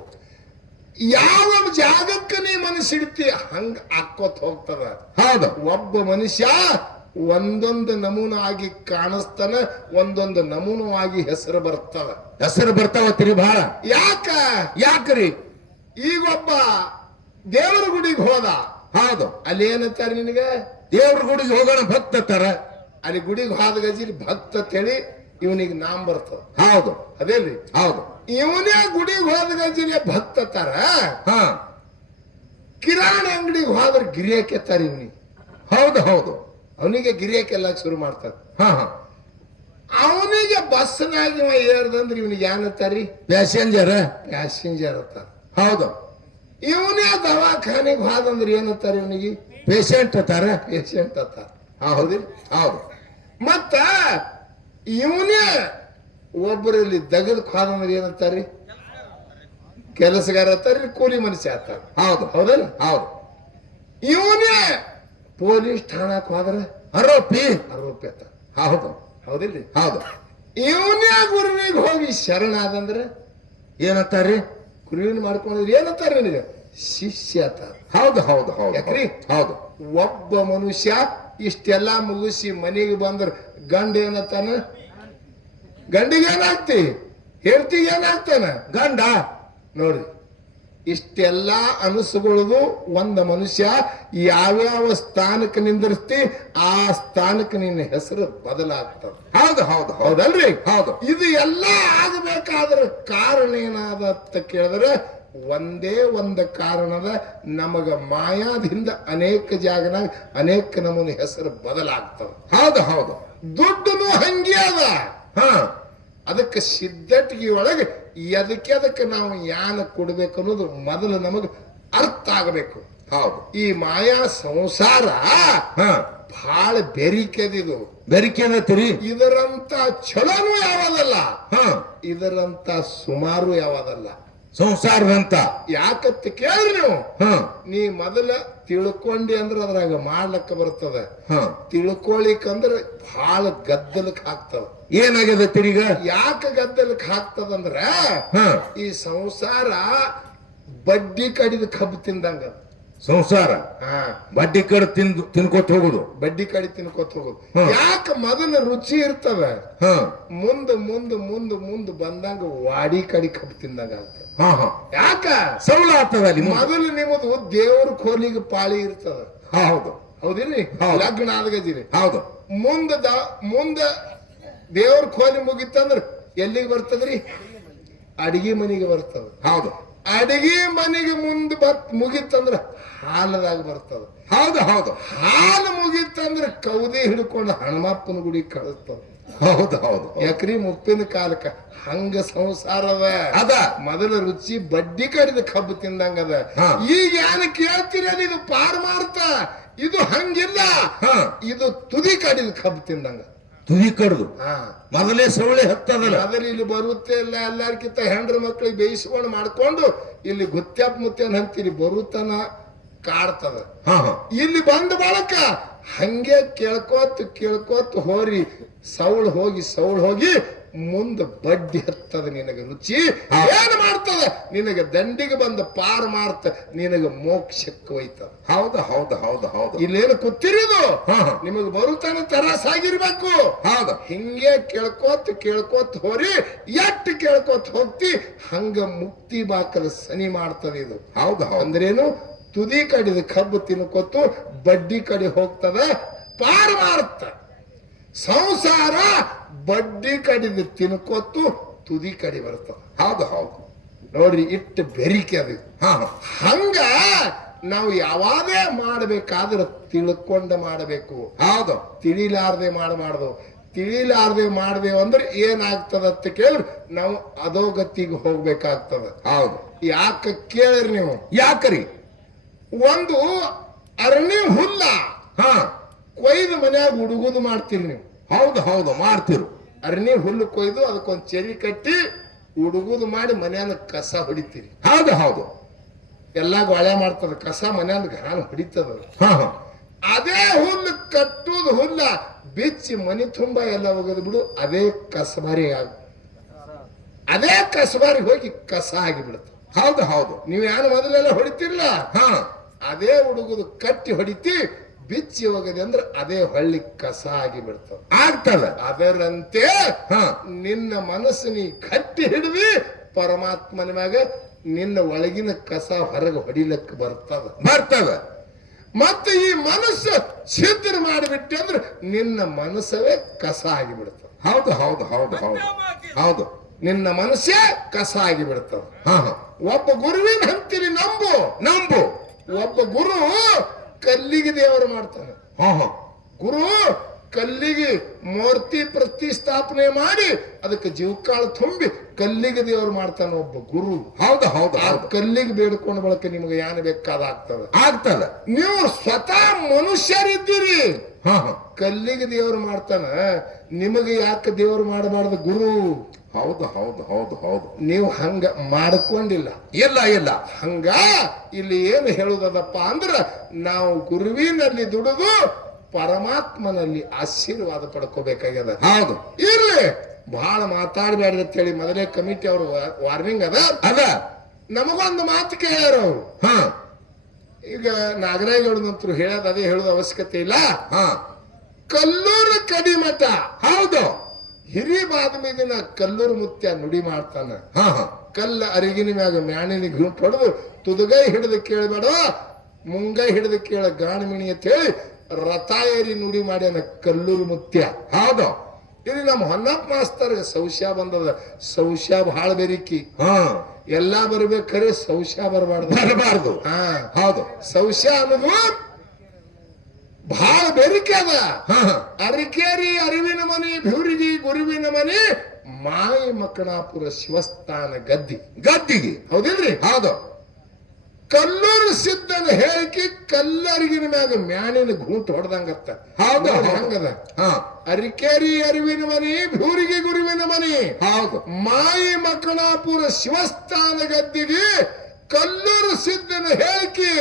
ಯಾವ ಜಾಗಕ್ಕೆ ನೀ ಮನಸ್ಸಿಡ್ತಿ ಹಂಗ ಹಾಕೋತ್ ಹೋಗ್ತದ. ಹೌದು, ಒಬ್ಬ ಮನುಷ್ಯ ಒಂದೊಂದು ನಮೂನಾಗಿ ಕಾಣಿಸ್ತಾನ, ಒಂದೊಂದು ನಮೂನವಾಗಿ ಹೆಸರು ಬರ್ತದ. ಹೆಸರು ಬರ್ತಾವ ತಿರಿ ಬಹಳ. ಯಾಕ್ರಿ ಈಗ ಒಬ್ಬ ದೇವರ ಗುಡಿಗೆ ಹೋದ. ಹೌದು, ಅಲ್ಲಿ ಏನಂತಾರೆ ನಿನಗೆ? ದೇವ್ರ ಗುಡಿಗೆ ಹೋಗೋಣ ಭಕ್ತ ತರ. ಅಲ್ಲಿ ಗುಡಿಗೆ ಹೋದ ಗಜಿಲಿ ಭಕ್ತ ಹೇಳಿ ಇವನಿಗೆ ನಾಮ್ ಬರ್ತದ. ಹೌದು ಅದೇಲಿ ಹೌದು. ಇವನೇ ಗುಡಿಗೆ ಹೋದ ಗಂಜಿನ ಭಕ್ತ ತರ, ಹಾ ಕಿರಾಣಿ ಅಂಗಡಿಗೆ ಹೋದ್ರ ಗಿರಿಯಕೆತ್ತಾರ ಇವನಿಗೆ. ಹೌದು ಹೌದು. ಅವನಿಗೆ ಗಿರಿಯಕೆಲ್ಲ ಶುರು ಮಾಡ್ತಾರ. ಹಾ ಹಾ. ಅವನಿಗೆ ಬಸ್ನಾಗ ಇವ ಏರ್ದಂದ್ರೆ ಇವನಿಗೆ ಏನತ್ತಾರಿ? ಪ್ಯಾಸೆಂಜರ್. ಪ್ಯಾಸೆಂಜರ್ ಅತ್ತಾರ. ಹೌದು. ಇವನೇ ದವಾಖಾನೆಗೆ ಹೋದಂದ್ರೆ ಏನತ್ತಾರ ಇವನಿಗೆ? ಪೇಷಂಟ್ ಅತ್ತಾರ. ಪೇಷಂಟ್ ಅತ್ತಾರ. ಹೌದಿಲ್ಲ? ಹೌದು. ಮತ್ತ ಇವನೇ ಒಬ್ಬರಲ್ಲಿ ದಗದಕ್ ಹೋದಂದ್ರೆ ಏನತ್ತಾರಿ? ಕೆಲಸಗಾರ ಅತ್ತಾರಿ, ಕೂಲಿ ಮನುಷ್ಯ ಅತ್ತಾರ. ಹೌದು ಹೌದಲ್ಲ? ಹೌದು. ಇವನೇ ಪೊಲೀಸ್ ಠಾಣಕ್ ಹೋದ್ರ ಆರೋಪಿ. ಆರೋಪಿ ಅತ್ತಾರ. ಹೌದು ಹೌದಿಲ್ರಿ? ಹೌದು. ಇವನೇ ಗುರುವಿಗೆ ಹೋಗಿ ಶರಣಾದಂದ್ರ ಏನಂತಾರ್ರಿ? ಗುರುವಿನ ಮಾಡ್ಕೊಂಡಿದ್ರೆ ಏನಂತಾರ ನಿನಗೆ? ಶಿಷ್ಯ ಅತ್ತಾರ. ಹೌದು ಹೌದು ಹೌದು. ಯಾಕ್ರಿ? ಹೌದು. ಒಬ್ಬ ಮನುಷ್ಯ ಇಷ್ಟೆಲ್ಲಾ ಮುಗಿಸಿ ಮನೆಗೆ ಬಂದ್ರ ಗಂಡ ಏನತ್ತಾನ? ಗಂಡಿಗೆ ಏನಾಗ್ತಿ? ಹೇಳ್ತಿ ಏನಾಗ್ತಾನ? ಗಂಡ. ನೋಡ್ರಿ, ಇಷ್ಟೆಲ್ಲಾ ಅನಸುಗಳದು ಒಂದ ಮನುಷ್ಯ ಯಾವ್ಯಾವ ಸ್ಥಾನಕ್ಕೆ ನಿಂದಿರ್ತಿ ಆ ಸ್ಥಾನಕ್ಕೆ ನಿನ್ನ ಹೆಸರು ಬದಲಾಗ್ತದ. ಹೌದು ಹೌದು ಹೌದಲ್ರಿ? ಹೌದು. ಇದು ಎಲ್ಲ ಆಗಬೇಕಾದ್ರ ಕಾರಣ ಏನಾದ ಅಂತ ಕೇಳಿದ್ರೆ ಒಂದೇ ಒಂದು ಕಾರಣದ, ನಮಗ ಮಾಯಾದಿಂದ ಅನೇಕ ಜಾಗನಾಗ ಅನೇಕ ನಮೂನೆ ಹೆಸರು ಬದಲಾಗ್ತವ. ಹೌದು ಹೌದು. ದುಡ್ಡನು ಹಂಗೆ ಅದ. ಹಾ, ಅದಕ್ಕೆ ಸಿದ್ಧಟಿಗೆ ಒಳಗೆ ಅದಕ್ಕೆ ನಾವು ಯಾನ ಕೊಡ್ಬೇಕು ಅನ್ನೋದು ಮೊದಲು ನಮಗ ಅರ್ಥ ಆಗಬೇಕು. ಹೌದು. ಈ ಮಾಯಾ ಸಂಸಾರ ಹಾ ಬಹಳ ಬೆರಿಕೆದಿದು. ಬೆರಿಕೆನತ್ರಿ. ಇದರಂತ ಛಲನೂ ಯಾವದಲ್ಲ, ಹಾ ಇದರಂತ ಸುಮಾರು ಯಾವದಲ್ಲ. ಸಂಸಾರದಂತ ಯಾಕಂತ ಕೇಳ್ರಿ ನೀವು. ಹಾ ನೀ ಮೊದಲ ತಿಳ್ಕೊಂಡಿ ಅಂದ್ರ ಅದ್ರಾಗ ಮಾಡ್ಲಕ್ಕ ಬರ್ತದ. ಹಾ ತಿಳ್ಕೊಳಿಕಂದ್ರ ಬಹಳ ಗದ್ದಲಕ್ ಹಾಕ್ತದ. ಏನಾಗ್ಯದ ತಿರಿಗ? ಯಾಕ ಗದ್ದಲಕ್ ಹಾಕ್ತದಂದ್ರ ಹಾ ಈ ಸಂಸಾರ ಬಡ್ಡಿ ಕಡಿದ ಕಬ್ಬು ತಿಂದಂಗ. ಸಂಸಾರ ಹಾ, ಬಡ್ಡಿ ಕಡೆ ತಿನ್ಕೋತ ಹೋಗುದು. ಬಡ್ಡಿ ಕಡಿ ತಿನ್ಕೋತ ಹೋಗುದು. ಹಾ. ಯಾಕ ಮೊದಲ ರುಚಿ ಇರ್ತದ, ಹಾ ಮುಂದ ಮುಂದ ಮುಂದ ಮುಂದ ಬಂದಂಗ ವಾಡಿ ಕಡಿ ಕಬ್ಬು ತಿಂದಂಗ ಆಗ್ತದ. ಹಾ ಹಾ. ಯಾಕ? ಸೌಳ ಆಗ್ತದ ಅಲ್ಲಿ. ಮೊದಲು ನಿಮ್ಮದು ದೇವ್ರ ಕೋಲಿಗೆ ಪಾಳಿ ಇರ್ತದ. ಹೌದು ಹೌದಿಲ್ರಿ? ಹೌದು. ಲಗ್ನ ಆದಗಜಿರಿ. ಹೌದು. ಮುಂದ ದೇವ್ರ ಕೋಲಿ ಮುಗಿತಂದ್ರ ಎಲ್ಲಿಗೆ ಬರ್ತದ್ರಿ? ಅಡಿಗೆ ಮನೆಗೆ ಬರ್ತದ. ಹೌದು. ಅಡಿಗೆ ಮನೆಗೆ ಮುಂದೆ ಮುಗಿತಂದ್ರ ಹಾಲದಾಗ ಬರ್ತದ. ಹೌದು ಹೌದು. ಹಾಲು ಮುಗಿತಂದ್ರ ಕೌದಿ ಹಿಡ್ಕೊಂಡು ಹನುಮಪ್ಪನ ಗುಡಿ ಕಳಿಸ್ತದ. ಹೌದು ಹೌದು. ಯಾಕ್ರಿ? ಮುಪ್ಪಿನ ಕಾಲಕ್ಕ ಹಂಗ ಸಂಸಾರದ ಅದ. ಮೊದಲ ರುಚಿ ಬಡ್ಡಿ ಕಡಿದ ಕಬ್ಬು ತಿಂದಂಗದ. ಹಾ. ಈಗ ಯಾನ ಕೇಳ್ತೀರ? ಇದು ಪಾರ್ ಮಾಡ್ತ. ಇದು ಹಂಗಿಲ್ಲ, ಹಾ ಇದು ತುದಿ ಕಡಿದ ಕಬ್ಬು ತಿಂದಂಗ. ತುದಿ ಕಡ್ದು ಹಾ, ಮೊದಲೇ ಸೌಳೆ ಹತ್ತದಲ್ಲ. ಮೊದಲು ಇಲ್ಲಿ ಬರುತ್ತೆ ಇಲ್ಲ, ಎಲ್ಲಾರ್ಕಿಂತ ಹೆಂಡ್ರ ಮಕ್ಳಿಗೆ ಬೇಯಿಸ್ಕೊಂಡು ಮಾಡ್ಕೊಂಡು ಇಲ್ಲಿ ಗುತ್ತ್ಯಾಪ್ ಮುತ್ಯನ್ ಅಂತೀರಿ ಬರುತ್ತನ ಕಾಡ್ತದ. ಹಾ ಹಾ. ಇಲ್ಲಿ ಬಂದ ಬಳಕ ಹಂಗೆ ಕೇಳ್ಕೋತ್ ಹೋರಿ ಸೌಳ್ ಹೋಗಿ ಮುಂದ ಬಡ್ಡಿ ಹತ್ತದ. ನಿನಗ ರುಚಿ ಏನ್ ಮಾಡ್ತದ? ನಿನಗ ದಂಡಿಗೆ ಬಂದ ಪಾರ್ ಮಾಡ್ತ, ನಿನಗ ಮೋಕ್ಷಕ್ಕೆ ಒಯ್ತದ. ಹೌದು ಹೌದು ಹೌದು ಹೌದು. ಇಲ್ಲೇನು ಕೂತಿರಿದು ಹಾ ಹಾ. ನಿಮಗ್ ಬರುತ್ತಾನ ತರಾಸಾಗಿರ್ಬೇಕು. ಹೌದು. ಹಿಂಗೆ ಕೇಳ್ಕೋತ್ ಹೋರಿ ಎಟ್ಟು ಕೇಳ್ಕೋತ್ ಹೋಗ್ತಿ ಹಂಗ ಮುಕ್ತಿ ಬಾಕಲ ಸನಿ ಮಾಡ್ತದ ಇದು. ಹೌದು ಹೌದು. ಅಂದ್ರೇನು? ತುದಿ ಕಡಿದ ಕಬ್ಬು ತಿನ್ಕೋತು ಬಡ್ಡಿ ಕಡೆ ಹೋಗ್ತದ, ಪಾರ್ ಮಾಡ್ತ. ಸಂಸಾರ ಬಡ್ಡಿ ಕಡಿದ ತಿನ್ಕೋತು ತುದಿ ಕಡೆ ಬರ್ತದ. ಹೌದು ಹೌದು. ನೋಡ್ರಿ, ಇಟ್ಟು ಬೆರಿಕೆ ಅದು. ಹಾ ಹಾ. ಹಂಗ ನಾವು ಯಾವಾಗೇ ಮಾಡ್ಬೇಕಾದ್ರೆ ತಿಳ್ಕೊಂಡ ಮಾಡಬೇಕು. ಹೌದು. ತಿಳಿಲಾರ್ದೆ ಮಾಡಬಾರ್ದು. ತಿಳಿಲಾರ್ದೆ ಮಾಡ್ದೇವು ಅಂದ್ರೆ ಏನಾಗ್ತದ ಅಂತ ಕೇಳಿದ್ರೆ ನಾವು ಅಧೋಗತಿಗೆ ಹೋಗ್ಬೇಕಾಗ್ತದ. ಹೌದು. ಯಾಕ ಕೇಳ್ರಿ ನೀವು? ಯಾಕರಿ? ಒಂದು ಅರಣಿ ಹುಲ್ಲ ಹಾ ಕೊಯ್ದು ಮನ್ಯಾಗ ಹುಡುಗುದು ಮಾಡ್ತೀರಿ ನೀವು. ಹೌದು ಹೌದು ಮಾಡ್ತಿರು. ಅರಣಿ ಹುಲ್ಲು ಕೊಯ್ದು ಅದಕ್ಕೊಂದ್ ಚೆರಿ ಕಟ್ಟಿ ಹುಡುಗುದು ಮಾಡಿ ಮನ್ಯಾನ ಕಸ ಹೊಡಿತೀರಿ. ಹೌದು ಹೌದು. ಎಲ್ಲಾ ಗೊಳೆ ಮಾಡ್ತದ, ಕಸ ಮನ್ಯಾನ ಗಾನ ಹೊಡಿತದ. ಹಾ ಹಾ. ಅದೇ ಹುಲ್ಲು ಕಟ್ಟುದು ಹುಲ್ಲ ಬಿಚ್ಚಿ ಮನಿ ತುಂಬಾ ಎಲ್ಲ ಹೋಗೋದು ಬಿಡು, ಅದೇ ಕಸಬಾರಿ ಅದೇ ಕಸಬಾರಿ ಹೋಗಿ ಕಸ ಆಗಿಬಿಡುತ್ತೆ. ಹೌದು ಹೌದು. ನೀವ್ ಯಾರು ಮೊದಲೆಲ್ಲ ಹೊಡಿತಿರ್ಲ, ಹಾ ಅದೇ ಹುಡುಗುದು ಕಟ್ಟಿ ಹೊಡಿತಿ ಬಿಚ್ಚಿ ಹೋಗದೆ ಅಂದ್ರೆ ಅದೇ ಹೊಳ್ಳಿ ಕಸ ಆಗಿ ಬಿಡ್ತದ. ಆಗ್ತದ. ಅದರಂತೆ ಹಾ ನಿನ್ನ ಮನಸ್ಸು ನೀ ಕಟ್ಟಿ ಹಿಡಿದಿ ಪರಮಾತ್ಮನ ಮ್ಯಾಗ ನಿನ್ನ ಒಳಗಿನ ಕಸ ಹೊರಗೆ ಹೊಡಿಲಕ್ಕ ಬರ್ತದ. ಬರ್ತದ. ಮತ್ತೆ ಈ ಮನಸ್ಸು ಛಿದ್ರ ಮಾಡಿಬಿಟ್ಟೆ ಅಂದ್ರೆ ನಿನ್ನ ಮನಸ್ಸವೇ ಕಸ ಆಗಿಬಿಡ್ತದೆ. ಹೌದು ಹೌದು ಹೌದು ಹೌದು ಹೌದು. ನಿನ್ನ ಮನಸ್ಸೇ ಕಸ ಆಗಿಬಿಡ್ತದೆ. ಹಾ ಹಾ. ಒಬ್ಬ ಗುರುವಿನ ಹಂತಿನಿ ನಂಬು. ನಂಬು. ಒಬ್ಬ ಗುರು ಕಲ್ಲಿಗೆ ದೇವರು ಮಾಡ್ತಾನೆ. ಹಾ ಹಾ. ಗುರು ಕಲ್ಲಿಗೆ ಮೂರ್ತಿ ಪ್ರತಿಷ್ಠಾಪನೆ ಮಾಡಿ ಅದಕ್ಕೆ ಜೀವಕಾಳು ತುಂಬಿ ಕಲ್ಲಿಗೆ ದೇವರು ಮಾಡ್ತಾನೆ ಒಬ್ಬ ಗುರು. ಹೌದು ಹೌದು ಆ ಹೌದು. ಕಲ್ಲಿಗೆ ಬೇಡ್ಕೊಂಡ ಬಳಕೆ ನಿಮಗೆ ಯಾನ್ ಬೇಕಾದ ಆಗ್ತದೆ. ಆಗ್ತದ. ನೀವು ಸ್ವತಃ ಮನುಷ್ಯರಿದ್ದೀರಿ. ಹಾ ಹಾ. ಕಲ್ಲಿಗೆ ದೇವರು ಮಾಡ್ತಾನ, ನಿಮಗೆ ಯಾಕೆ ದೇವರು ಮಾಡಬಾರ್ದು ಗುರು? ಹೌದು ಹೌದು ಹೌದು ಹೌದು. ನೀವು ಹಂಗ ಮಾಡ್ಕೊಂಡಿಲ್ಲ. ಇಲ್ಲ ಇಲ್ಲ. ಹಂಗ ಇಲ್ಲಿ ಏನು ಹೇಳುದಪ್ಪ ಅಂದ್ರ ನಾವು ಗುರುವಿನಲ್ಲಿ ದುಡಿದು ಪರಮಾತ್ಮನಲ್ಲಿ ಆಶೀರ್ವಾದ ಪಡ್ಕೋಬೇಕಾಗ್ಯದ. ಹೌದು. ಇರ್ಲಿ, ಬಹಳ ಮಾತಾಡಬೇಡ್ರಿ ಅಂತ ಹೇಳಿ ಮೊದಲೇ ಕಮಿಟಿ ಅವರು ವಾರ್ನಿಂಗ್ ಅದ. ನಮಗೊಂದು ಮಾತು ಕೇಳ್ಯಾರ ಅವರು. ಹಾ. ಈಗ ನಾಗರಾಜಗೌಡನಂತರು ಹೇಳೋದು ಅದೇ ಹೇಳೋದು ಅವಶ್ಯಕತೆ ಇಲ್ಲ. ಹಾ. ಕಲ್ಲೂರು ಕಡಿಮಠ. ಹೌದು. ಹಿರಿಬಾದ್ಮಿದಿನ ಕಲ್ಲೂರು ಮುತ್ಯ ನುಡಿ ಮಾಡ್ತಾನ. ಹಾ ಹಾ. ಕಲ್ಲ ಅರಿಗಿನ ಮ್ಯಾಗ ಮ್ಯಾಣಿನ ಗುಂಪು ಹೊಡೆದು ತುದುಗೈ ಹಿಡಿದು ಕೇಳಬೇಡ, ಮುಂಗೈ ಹಿಡಿದು ಕೇಳ ಗಾಣಮಿಣಿ ಅಂತ ಹೇಳಿ ರಥ ಏರಿ ನುಡಿ ಮಾಡ್ಯಾನ ಕಲ್ಲೂರು ಮುತ್ಯ. ಹೌದು. ಇಲ್ಲಿ ನಮ್ಮ ಹೊನ್ನಪ್ಪ ಮಾಸ್ತರ್ಗೆ ಸೌಶ್ಯ ಬಂದದ. ಸೌಶ್ಯ ಬಹಳ ಬೆರಿಕಿ. ಹಾ. ಎಲ್ಲಾ ಬರ್ಬೇಕಾರೆ ಸೌಶ್ಯ ಬರಬಾರ್ದು. ಬರಬಾರ್ದು. ಹಾ ಹೌದು. ಸೌಶ್ಯ ಅನ್ನೋದು ಬಹಳ ಬೆರಿಕೆ ಅದ. ಹಾ ಹಾ. ಅರಿಕೇರಿ ಅರಿವಿನ ಮನೆ, ಭೂರಿಗಿ ಗುರುವಿನ ಮನೆ, ಮಾಯಿ ಮಕ್ಕಣಾಪುರ ಶಿವಸ್ಥಾನ ಗದ್ದಿ. ಗದ್ದಿಗೆ. ಹೌದಿಲ್ರಿ? ಹೌದು. ಕಲ್ಲೂರು ಸಿದ್ಧನ ಹೇಳಿಕೆ ಕಲ್ಲರಿಗಿನ ಮ್ಯಾಗ ಮ್ಯಾಣಿನ ಗೂಂಟು ಹೊಡೆದಂಗತ್ತ. ಹೌದು ಹಂಗದ. ಹಾ. ಅರಿಕೇರಿ ಅರಿವಿನ ಮನೆ, ಭೂರಿಗೆ ಗುರುವಿನ ಮನೆ, ಹೌದು. ಮಾಯಿ ಮಕ್ಕಣಾಪುರ ಶಿವಸ್ಥಾನ ಗದ್ದಿಗೆ ಕಲ್ಲೂರು ಸಿದ್ಧನ ಹೇಳಿಕೆ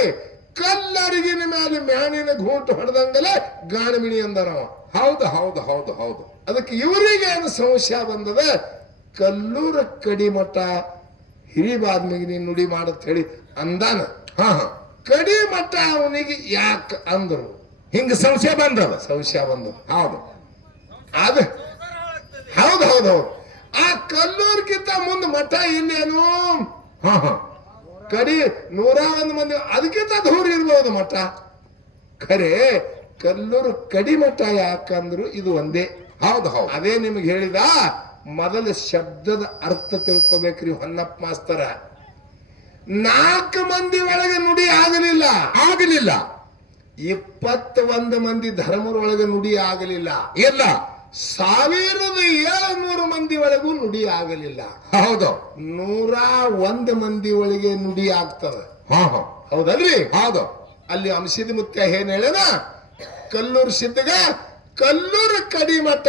ಕಲ್ಲರಿಗಿನ ಮ್ಯಾಲೆ ಮ್ಯಾಣಿನ ಗೂಂಟು ಹೊಡೆದಂಗಲ ಗಾಣಮಿಣಿ ಅಂದನವ. ಹೌದು ಹೌದು ಹೌದು ಹೌದು. ಅದಕ್ಕೆ ಇವರಿಗೆ ಏನು ಸಂಶಯ ಬಂದದ, ಕಲ್ಲೂರ ಕಡಿಮಠ ಹಿರಿಬಾದ್ಮಿಗೆ ನುಡಿ ಮಾಡತ್ ಹೇಳಿ ಅಂದಾನ. ಹಾ ಹಾ. ಕಡಿಮಠ ಅವನಿಗೆ ಯಾಕೆ ಅಂದರು? ಹಿಂಗ ಸಂಶಯ ಬಂದದ. ಸಂಶಯ ಬಂದದ. ಹೌದು. ಅದ ಹೌದು ಹೌದು ಹೌದು. ಆ ಕಲ್ಲೂರ್ಗಿಂತ ಮುಂದೆ ಮಠ ಇಲ್ಲೇನು? ಹಾ ಹಾ. ಕಡಿ 101 ಮಂದಿ, ಅದಕ್ಕಿಂತ ದೂರ ಇರ್ಬೋದು ಮಠ. ಖರೆ ಕಲ್ಲೂರು ಕಡಿಮಠ ಯಾಕಂದ್ರು ಇದು ಒಂದೇ. ಹೌದು ಹೌದು. ಅದೇ ನಿಮ್ಗೆ ಹೇಳಿದ ಮೊದಲ ಶಬ್ದದ ಅರ್ಥ ತಿಳ್ಕೊಬೇಕ್ರಿ ಹೊನ್ನಪ್ಪ ಮಾಸ್ತರ. 4 ಮಂದಿ ಒಳಗೆ ನುಡಿ ಆಗಲಿಲ್ಲ. ಆಗಲಿಲ್ಲ. 21 ಮಂದಿ ಧರ್ಮರೊಳಗೆ ನುಡಿ ಆಗಲಿಲ್ಲ. ಇಲ್ಲ. 1700 ಮಂದಿ ಒಳಗೂ ನುಡಿ ಆಗಲಿಲ್ಲ. ಹೌದು. 101 ಮಂದಿ ಒಳಗೆ ನುಡಿ ಆಗ್ತದ. ಹಾ ಹಾ. ಹೌದಲ್ರಿ? ಹೌದು. ಅಲ್ಲಿ ಅಂಶದ ಮುತ್ಯ ಏನ್ ಹೇಳನ, ಕಲ್ಲೂರು ಸಿದ್ಧಗ ಕಲ್ಲೂರು ಕಡಿಮಠ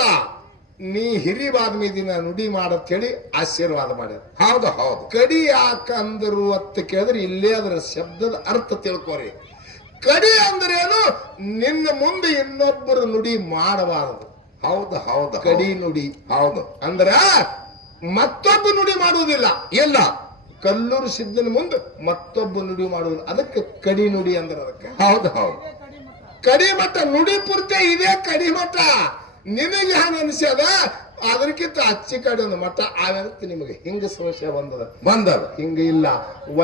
ನೀ ಹಿರಿಬಾದ್ಮಿ ದಿನ ನುಡಿ ಮಾಡತ್ ಹೇಳಿ ಆಶೀರ್ವಾದ ಮಾಡ್ಯಾರ. ಹೌದು ಹೌದು. ಕಡಿ ಯಾಕಂದ್ರು ಅಂತ ಕೇಳಿದ್ರೆ ಇಲ್ಲೇ ಅದರ ಶಬ್ದದ ಅರ್ಥ ತಿಳ್ಕೊರಿ. ಕಡಿ ಅಂದ್ರೆ ಏನು? ನಿನ್ನ ಮುಂದೆ ಇನ್ನೊಬ್ಬರು ನುಡಿ ಮಾಡಬಾರದು. ಹೌದು ಹೌದು. ಕಡಿ ನುಡಿ. ಹೌದು. ಅಂದ್ರ ಮತ್ತೊಬ್ಬ ನುಡಿ ಮಾಡುವುದಿಲ್ಲ. ಇಲ್ಲ. ಕಲ್ಲೂರು ಸಿದ್ಧನ ಮುಂದೆ ಮತ್ತೊಬ್ಬ ನುಡಿ ಮಾಡುವುದಿಲ್ಲ. ಅದಕ್ಕೆ ಕಡಿ ನುಡಿ ಅಂದ್ರೆ ಅದಕ್ಕೆ. ಹೌದು ಹೌದು. ಕಡಿಮಠ ನುಡಿ ಪೂರ್ತಿ ಇದೇ ಕಡಿಮಠ. ನಿನಗೆ ಹಂಗ ಅನಿಸ್ಯದ, ಅದಕ್ಕಿಂತ ಅಚ್ಚಿ ಕಡೆ ಒಂದು ಮಠ ಆಗುತ್ತೆ ನಿಮಗೆ. ಹಿಂಗ ಸಮಸ್ಯೆ ಬಂದದ. ಹಿಂಗ ಇಲ್ಲ.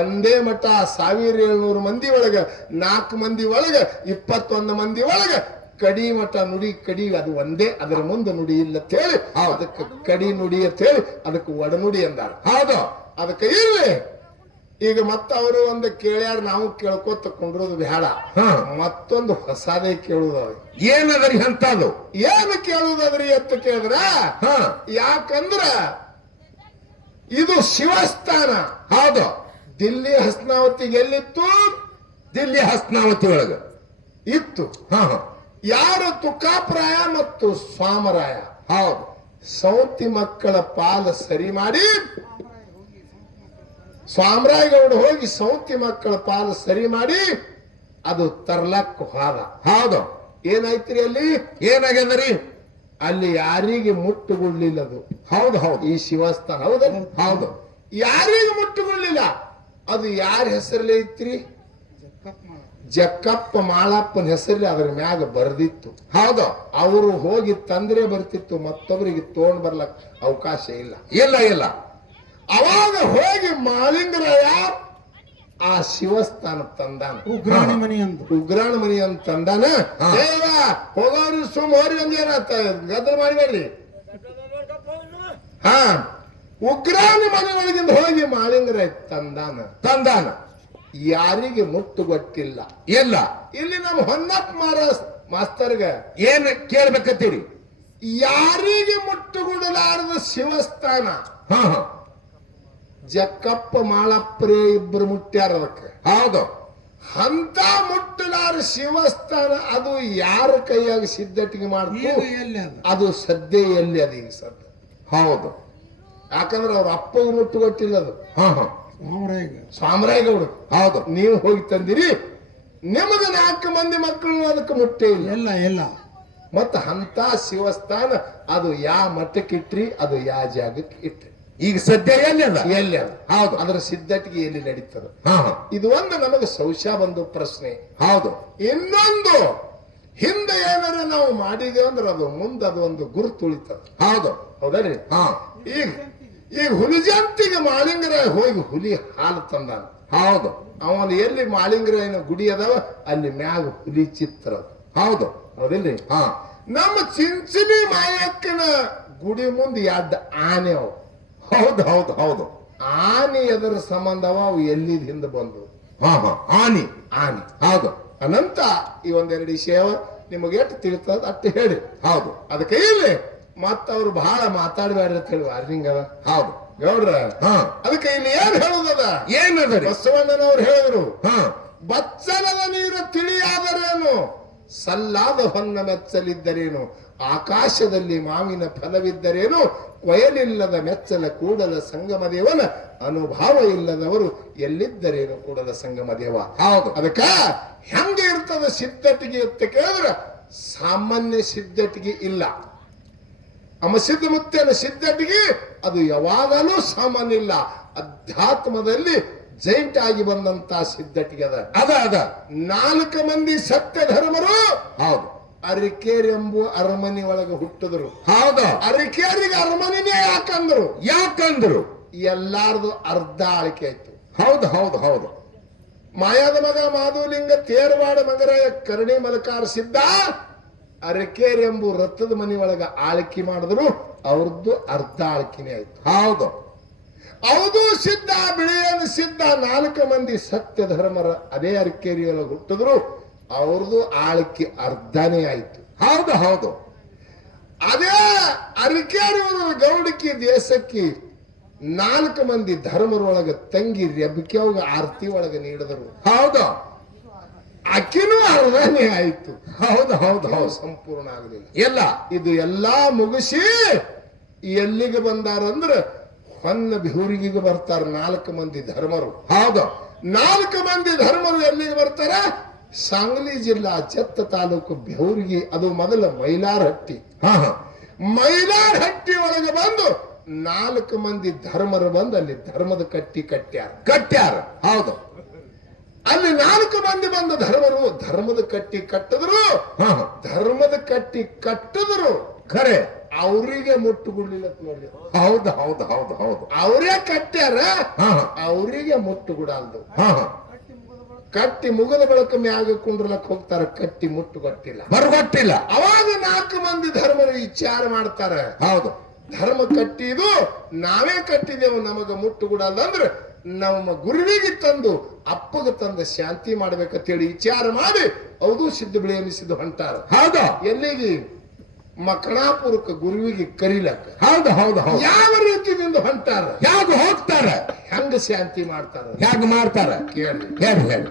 ಒಂದೇ ಮಠ 1700 ಮಂದಿ ಒಳಗ 4 ಮಂದಿ ಒಳಗ 21 ಮಂದಿ ಒಳಗ ಕಡಿಮಠ ನುಡಿ ಕಡಿ ಅದು ಒಂದೇ. ಅದರ ಮುಂದೆ ನುಡಿ ಇಲ್ಲ ಅಂತ ಹೇಳಿ ಅದಕ್ಕೆ ಕಡಿ ನುಡಿ ಅಂತ ಹೇಳಿ ಅದಕ್ಕೆ ಒಡನುಡಿ ಅಂದಾರ. ಹೌದು. ಅದಕ್ಕೆ ಇರ್ಲಿ. ಈಗ ಮತ್ತ ಅವರು ಒಂದು ಕೇಳ್ಯಾರ, ನಾವು ಕೇಳ್ಕೊತ ಕೊಂಡ್ರೋದು ಬೇಡ. ಮತ್ತೊಂದು ಹೊಸದೇ ಕೇಳುದವ. ಏನದ್ರಿ ಅಂತದು? ಏನು ಕೇಳುದದ್ರಿ ಅಂತ ಕೇಳಿದ್ರ, ಯಾಕಂದ್ರ ಇದು ಶಿವಸ್ಥಾನ. ಹೌದು. ದಿಲ್ಲಿ ಹಸ್ನಾವತಿಗೆ ಎಲ್ಲಿತ್ತು? ದಿಲ್ಲಿ ಹಸ್ನಾವತಿ ಒಳಗ ಇತ್ತು. ಹಾ ಹಾ. ಯಾರು? ತುಕಾಪರಾಯ ಮತ್ತು ಸ್ವಾಮರಾಯ. ಹೌದು. ಸೌತಿ ಮಕ್ಕಳ ಪಾಲ ಸರಿ ಮಾಡಿ ಸ್ವಾಮರಾಯಗೌಡ ಹೋಗಿ ಸೌತಿ ಮಕ್ಕಳ ಪಾಲು ಸರಿ ಮಾಡಿ ಅದು ತರ್ಲಕ್ ಹೋದ. ಹೌದು. ಏನಾಯ್ತ್ರಿ ಅಲ್ಲಿ? ಏನಾಗ್ಯದ್ರಿ? ಅಲ್ಲಿ ಯಾರಿಗೆ ಮುಟ್ಟುಗೊಳ್ಳಿಲ್ಲ ಅದು. ಹೌದು ಹೌದು. ಈ ಶಿವಸ್ಥಾನ. ಹೌದ? ಹೌದು. ಯಾರಿಗೂ ಮುಟ್ಟುಗೊಳ್ಳಿಲ್ಲ. ಅದು ಯಾರ ಹೆಸರಲ್ಲಿ ಐತ್ರಿ? ಜಕ್ಕಪ್ಪ ಮಾಳಪ್ಪನ ಹೆಸರಲ್ಲಿ ಅದರ ಮ್ಯಾಗ ಬರ್ದಿತ್ತು. ಹೌದು. ಅವರು ಹೋಗಿ ತಂದ್ರೆ ಬರ್ತಿತ್ತು, ಮತ್ತೊಬ್ಬರಿಗೆ ತಗೊಂಡ್ ಬರ್ಲಕ್ ಅವಕಾಶ ಇಲ್ಲ. ಇಲ್ಲ ಇಲ್ಲ. ಅವಾಗ ಹೋಗಿ ಮಾಳಿಂಗರಾಯ ಆ ಶಿವಸ್ಥಾನ ತಂದಾನ. ಉಗ್ರಾಣಿ ಮನಿ ಅಂದ್ರು. ಉಗ್ರಾಣ ಮನಿ ಅಂತ ತಂದಾನ. ಹಾ. ಹೋಗೋರು ಹೋರಿ ಒಂದೇನ ಗದ್ದಲ ಮಾಡಿಬೇಡ್ರಿ. ಹಾ, ಉಗ್ರಾಣಿ ಮನೆ ಒಳಗಿಂದ ಹೋಗಿ ಮಾಳಿಂಗರ ತಂದಾನ. ಯಾರಿಗೆ ಮುಟ್ಟು ಗೊತ್ತಿಲ್ಲ. ಎಲ್ಲ ಇಲ್ಲಿ ನಮ್ಮ ಹೊನ್ನಪ್ಪ ಮಾಸ್ತರ್ಗ ಏನ್ ಕೇಳ್ಬೇಕತ್ತೀರಿ? ಯಾರಿಗೆ ಮುಟ್ಟುಗುಡಲಾರದ ಶಿವಸ್ಥಾನ. ಹಾ ಹಾ ಜಕ್ಕಪ್ಪ ಮಾಳಪ್ಪರೇ ಇಬ್ಬರು ಮುಟ್ಟ್ಯಾರ ಅದಕ್ಕೆ. ಹೌದು. ಅಂತ ಮುಟ್ಟಲಾರ ಶಿವಸ್ಥಾನ ಅದು ಯಾರ ಕೈಯಾಗ ಸಿದ್ಧಟಿಗೆ ಮಾಡ್ತು ಈಗ ಎಲ್ಲಿ ಅದು? ಅದು ಸದ್ಯ ಎಲ್ಲಿ ಅದು ಈಗ ಸದ್ಯ. ಹೌದು. ಯಾಕಂದ್ರೆ ಅವ್ರ ಅಪ್ಪಗೆ ಮುಟ್ಟು ಗೊತ್ತಿಲ್ಲ ಅದು. ಹಾ ಹಾ ಮಾಮರಾಯಗ. ಸ್ವಾಮರಾಯಗೌಡ ಹೌದು. ನೀವು ಹೋಗಿ ತಂದಿರಿ, ನಿಮಗ 4 ಮಂದಿ ಮಕ್ಕಳು ಅದಕ್ಕೆ ಮುಟ್ಟೇ ಇಲ್ಲ. ಎಲ್ಲ ಎಲ್ಲ ಮತ್ತ ಅಂತ ಶಿವಸ್ಥಾನ ಅದು ಯಾ ಮಠಕ್ಕಿಟ್ರಿ, ಅದು ಯಾ ಜಾಗಕ್ಕೆ ಇಟ್ರಿ, ಈಗ ಸದ್ಯ ಎಲ್ಲಿ ಅದ? ಎಲ್ಲಿ ಅದು? ಹೌದು. ಅದರ ಸಿದ್ಧಟಿಗೆ ಎಲ್ಲಿ ನಡೀತದ? ಹಾ ಹಾ ಇದು ಒಂದು ನಮಗೆ ಸೌಶ ಬಂದು ಪ್ರಶ್ನೆ. ಹೌದು. ಇನ್ನೊಂದು, ಹಿಂದೆ ಏನಾರ ನಾವು ಮಾಡಿದೇವೆ ಅಂದ್ರೆ ಅದು ಮುಂದೆ ಅದು ಒಂದು ಗುರುತು ಉಳಿತದ. ಹೌದು. ಹೌದಲ್ರಿ? ಹಾ ಈಗ ಹುಲಿಜಂತಿಗೆ ಮಾಳಿಂಗರ ಹೋಗಿ ಹುಲಿ ಹಾಲು ತಂದಾನ. ಹೌದು. ಅವನು ಎಲ್ಲಿ ಮಾಳಿಂಗರಾಯನ ಗುಡಿ ಅದಾವ ಅಲ್ಲಿ ಮ್ಯಾಗ ಹುಲಿ ಚಿತ್ರ ಅದು. ಹೌದು. ಹೌದಿಲ್ರಿ? ಹಾ ನಮ್ಮ ಚಿಂಚಲಿ ಮಾಯಕ್ಕನ ಗುಡಿ ಮುಂದೆ 2 ಆನೆ ಅವು. ಹೌದು ಹೌದು ಹೌದು. ಆನೆ ಅದರ ಸಂಬಂಧವ ಅವು ಎಲ್ಲಿದ್ ಹಿಂದೆ ಬಂದು. ಹಾ ಹಾ ಆನಿ ಆನೆ. ಹೌದು. ಅನಂತ ಈ ಒಂದೆರಡು ವಿಷಯ ನಿಮಗೆ ಎಷ್ಟು ತಿಳಿತದ ಅಷ್ಟು ಹೇಳಿ. ಹೌದು. ಅದಕ್ಕೆ ಇಲ್ಲಿ ಮತ್ತ ಅವ್ರು ಬಹಳ ಮಾತಾಡ್ಬೇಡ್ರಿ ಅಂತ ಹೇಳಿ ವಾರ್ನಿಂಗ್ ಅದ. ಹೌದು. ಗೌಡ್ರ ಹಾ ಅದಕ್ಕೆ ಇಲ್ಲಿ ಏನ್ ಹೇಳುದದ? ಏನದ? ಬಸವಣ್ಣನವ್ರು ಹೇಳಿದ್ರು, ಹಾ ಬಚ್ಚಲದ ನೀರು ತಿಳಿಯಾದರೇನು, ಸಲ್ಲಾದ ಹೊನ್ನ ಮೆಚ್ಚಲಿದ್ದರೇನು, ಆಕಾಶದಲ್ಲಿ ಮಾವಿನ ಫಲವಿದ್ದರೇನು, ಕೊಯಲಿಲ್ಲದ ಮೆಚ್ಚಲ ಕೂಡಲ ಸಂಗಮ ದೇವನ ಅನುಭವ ಇಲ್ಲದವರು ಎಲ್ಲಿದ್ದರೇನು ಕೂಡಲ ಸಂಗಮ ದೇವ. ಹೌದು. ಅದಕ್ಕ ಹೆಂಗ ಇರ್ತದ ಸಿದ್ಧಟಿಗೆ ಅಂತ ಕೇಳಿದ್ರ ಸಾಮಾನ್ಯ ಸಿದ್ಧಟಿಗೆ ಇಲ್ಲ. ಅಮಸಿದ್ಧ ಮುತ್ತೇನ ಸಿದ್ಧಟಿಗೆ ಅದು ಯಾವಾಗಲೂ ಸಾಮಾನ್ಯ ಇಲ್ಲ. ಅಧ್ಯಾತ್ಮದಲ್ಲಿ ಜೈಂಟ್ ಆಗಿ ಬಂದಂತ ಸಿದ್ಧಟಿಗೆ ಅದ. ಅದ 4 ಮಂದಿ ಸತ್ಯ ಧರ್ಮರು ಹೌದು. ಅರಿಕೇರಿ ಎಂಬುವ ಅರಮನೆ ಒಳಗೆ ಹುಟ್ಟಿದ್ರು. ಹೌದು. ಅರಿಕೇರಿಗೆ ಅರಮನೆನೇ ಯಾಕಂದ್ರು ಎಲ್ಲಾರ್ದು ಅರ್ಧ ಆಳ್ಕೆ ಆಯ್ತು. ಹೌದು ಹೌದು ಹೌದು. ಮಾಯಾದ ಮಗ ಮಾಧುಲಿಂಗ ತೇರವಾಡ ಮಗರಾಯ ಕರ್ಣಿ ಮಲಕಾರ ಸಿದ್ಧ ಅರಕೇರಿ ಎಂಬು ರಥದ ಮನೆ ಒಳಗ ಆಳ್ಕೆ ಮಾಡಿದ್ರು. ಅವ್ರದ್ದು ಅರ್ಧ ಆಳ್ಕಿನೇ ಆಯ್ತು. ಹೌದು. ಹೌದು ಸಿದ್ಧ ಬಿಳಿಯನ ಸಿದ್ಧ 4 ಮಂದಿ ಸತ್ಯ ಧರ್ಮರ ಅದೇ ಅರಕೇರಿ ಒಳಗೆ ಹುಟ್ಟಿದ್ರು. ಅವ್ರದ್ದು ಆಳ್ಕೆ ಅರ್ಧನೇ ಆಯ್ತು. ಹೌದು ಹೌದು. ಅದೇ ಅರಕೇರಿ ಗೌಡಕಿ ದೇಶಕ್ಕೆ 4 ಮಂದಿ ಧರ್ಮರೊಳಗ ತಂಗಿ ರೆಬ್ಬಕೆ ಆರತಿ ಒಳಗೆ ನೀಡಿದರು. ಹೌದು. ಅಕ್ಕಿನೂ ಅರ್ಧನೇ ಆಯ್ತು. ಹೌದು ಹೌದು ಹೌದು. ಸಂಪೂರ್ಣ ಆಗಲಿಲ್ಲ. ಎಲ್ಲ ಇದು ಎಲ್ಲಾ ಮುಗಿಸಿ ಎಲ್ಲಿಗೆ ಬಂದಾರಂದ್ರ ಹೊನ್ನ ಬಿಹುರಿಗಿಗೆ ಬರ್ತಾರ 4 ಮಂದಿ ಧರ್ಮರು. ಹೌದು. 4 ಮಂದಿ ಧರ್ಮರು ಎಲ್ಲಿಗೆ ಬರ್ತಾರ? ಸಾಂಗ್ಲಿ ಜಿಲ್ಲಾ ಚೆತ್ತ ತಾಲೂಕು ಬೆಹೂರಿಗೆ. ಅದು ಮೊದಲ ಮೈಲಾರಹಟ್ಟಿ. ಹಾ ಹಾ ಮೈಲಾರಹಟ್ಟಿ ಒಳಗೆ ಬಂದು 4 ಮಂದಿ ಧರ್ಮರು ಬಂದು ಅಲ್ಲಿ ಧರ್ಮದ ಕಟ್ಟಿ ಕಟ್ಟ್ಯಾರ. ಹೌದು. ಅಲ್ಲಿ 4 ಮಂದಿ ಬಂದ ಧರ್ಮರು ಧರ್ಮದ ಕಟ್ಟಿ ಕಟ್ಟಿದ್ರು. ಹಾ ಹಾ ಧರ್ಮದ ಕಟ್ಟಿ ಕಟ್ಟಿದ್ರು. ಖರೆ ಅವರಿಗೆ ಮುಟ್ಟುಗುಡ್ಲಿಲ್ಲ ನೋಡಿ. ಹೌದು ಹೌದು ಹೌದು ಹೌದು. ಅವರೇ ಕಟ್ಟ್ಯಾರ, ಹಾ ಹಾ ಅವರಿಗೆ ಮುಟ್ಟುಗುಡಲ್ದು. ಹಾ ಹಾ ಕಟ್ಟಿ ಮುಗದ ಬಳಕ ಮ್ಯಾಗ ಕುಂಡ್ರಲಕ್ ಹೋಗ್ತಾರ, ಕಟ್ಟಿ ಮುಟ್ಟು ಗೊತ್ತಿಲ್ಲ, ಬರಗೊಟ್ಟಿಲ್ಲ. ಅವಾಗ 4 ಮಂದಿ ಧರ್ಮರು ವಿಚಾರ ಮಾಡ್ತಾರ. ಹೌದು. ಧರ್ಮ ಕಟ್ಟಿದು ನಾವೇ ಕಟ್ಟಿದೆವು, ನಮಗ ಮುಟ್ಟುಗುಡಲ್ಲ ಅಂದ್ರೆ ನಮ್ಮ ಗುರುವಿಗೆ ತಂದು ಅಪ್ಪಗೆ ತಂದ ಶಾಂತಿ ಮಾಡ್ಬೇಕಂತೇಳಿ ವಿಚಾರ ಮಾಡಿ ಹೌದು ಸಿದ್ಧ ಬಿಳಿ ಅನಿಸಿದ್ದು ಹೊಂಟಾರ. ಹೌದು. ಎಲ್ಲಿಗೆ? ಮಕಣಾಪುರಕ್ಕೆ ಗುರುವಿಗೆ ಕರೀಲಕ್ಕ. ಹೌದು ಹೌದು ಹೌದು. ಯಾವ ರೀತಿಯಿಂದ ಹೊಂಟಾರ? ಯಾಕೆ ಹೋಗ್ತಾರ? ಹೆಂಗ ಶಾಂತಿ ಮಾಡ್ತಾರ? ಯಾಕೆ ಮಾಡ್ತಾರ ಕೇಳಿ. ಹೇಳಿ.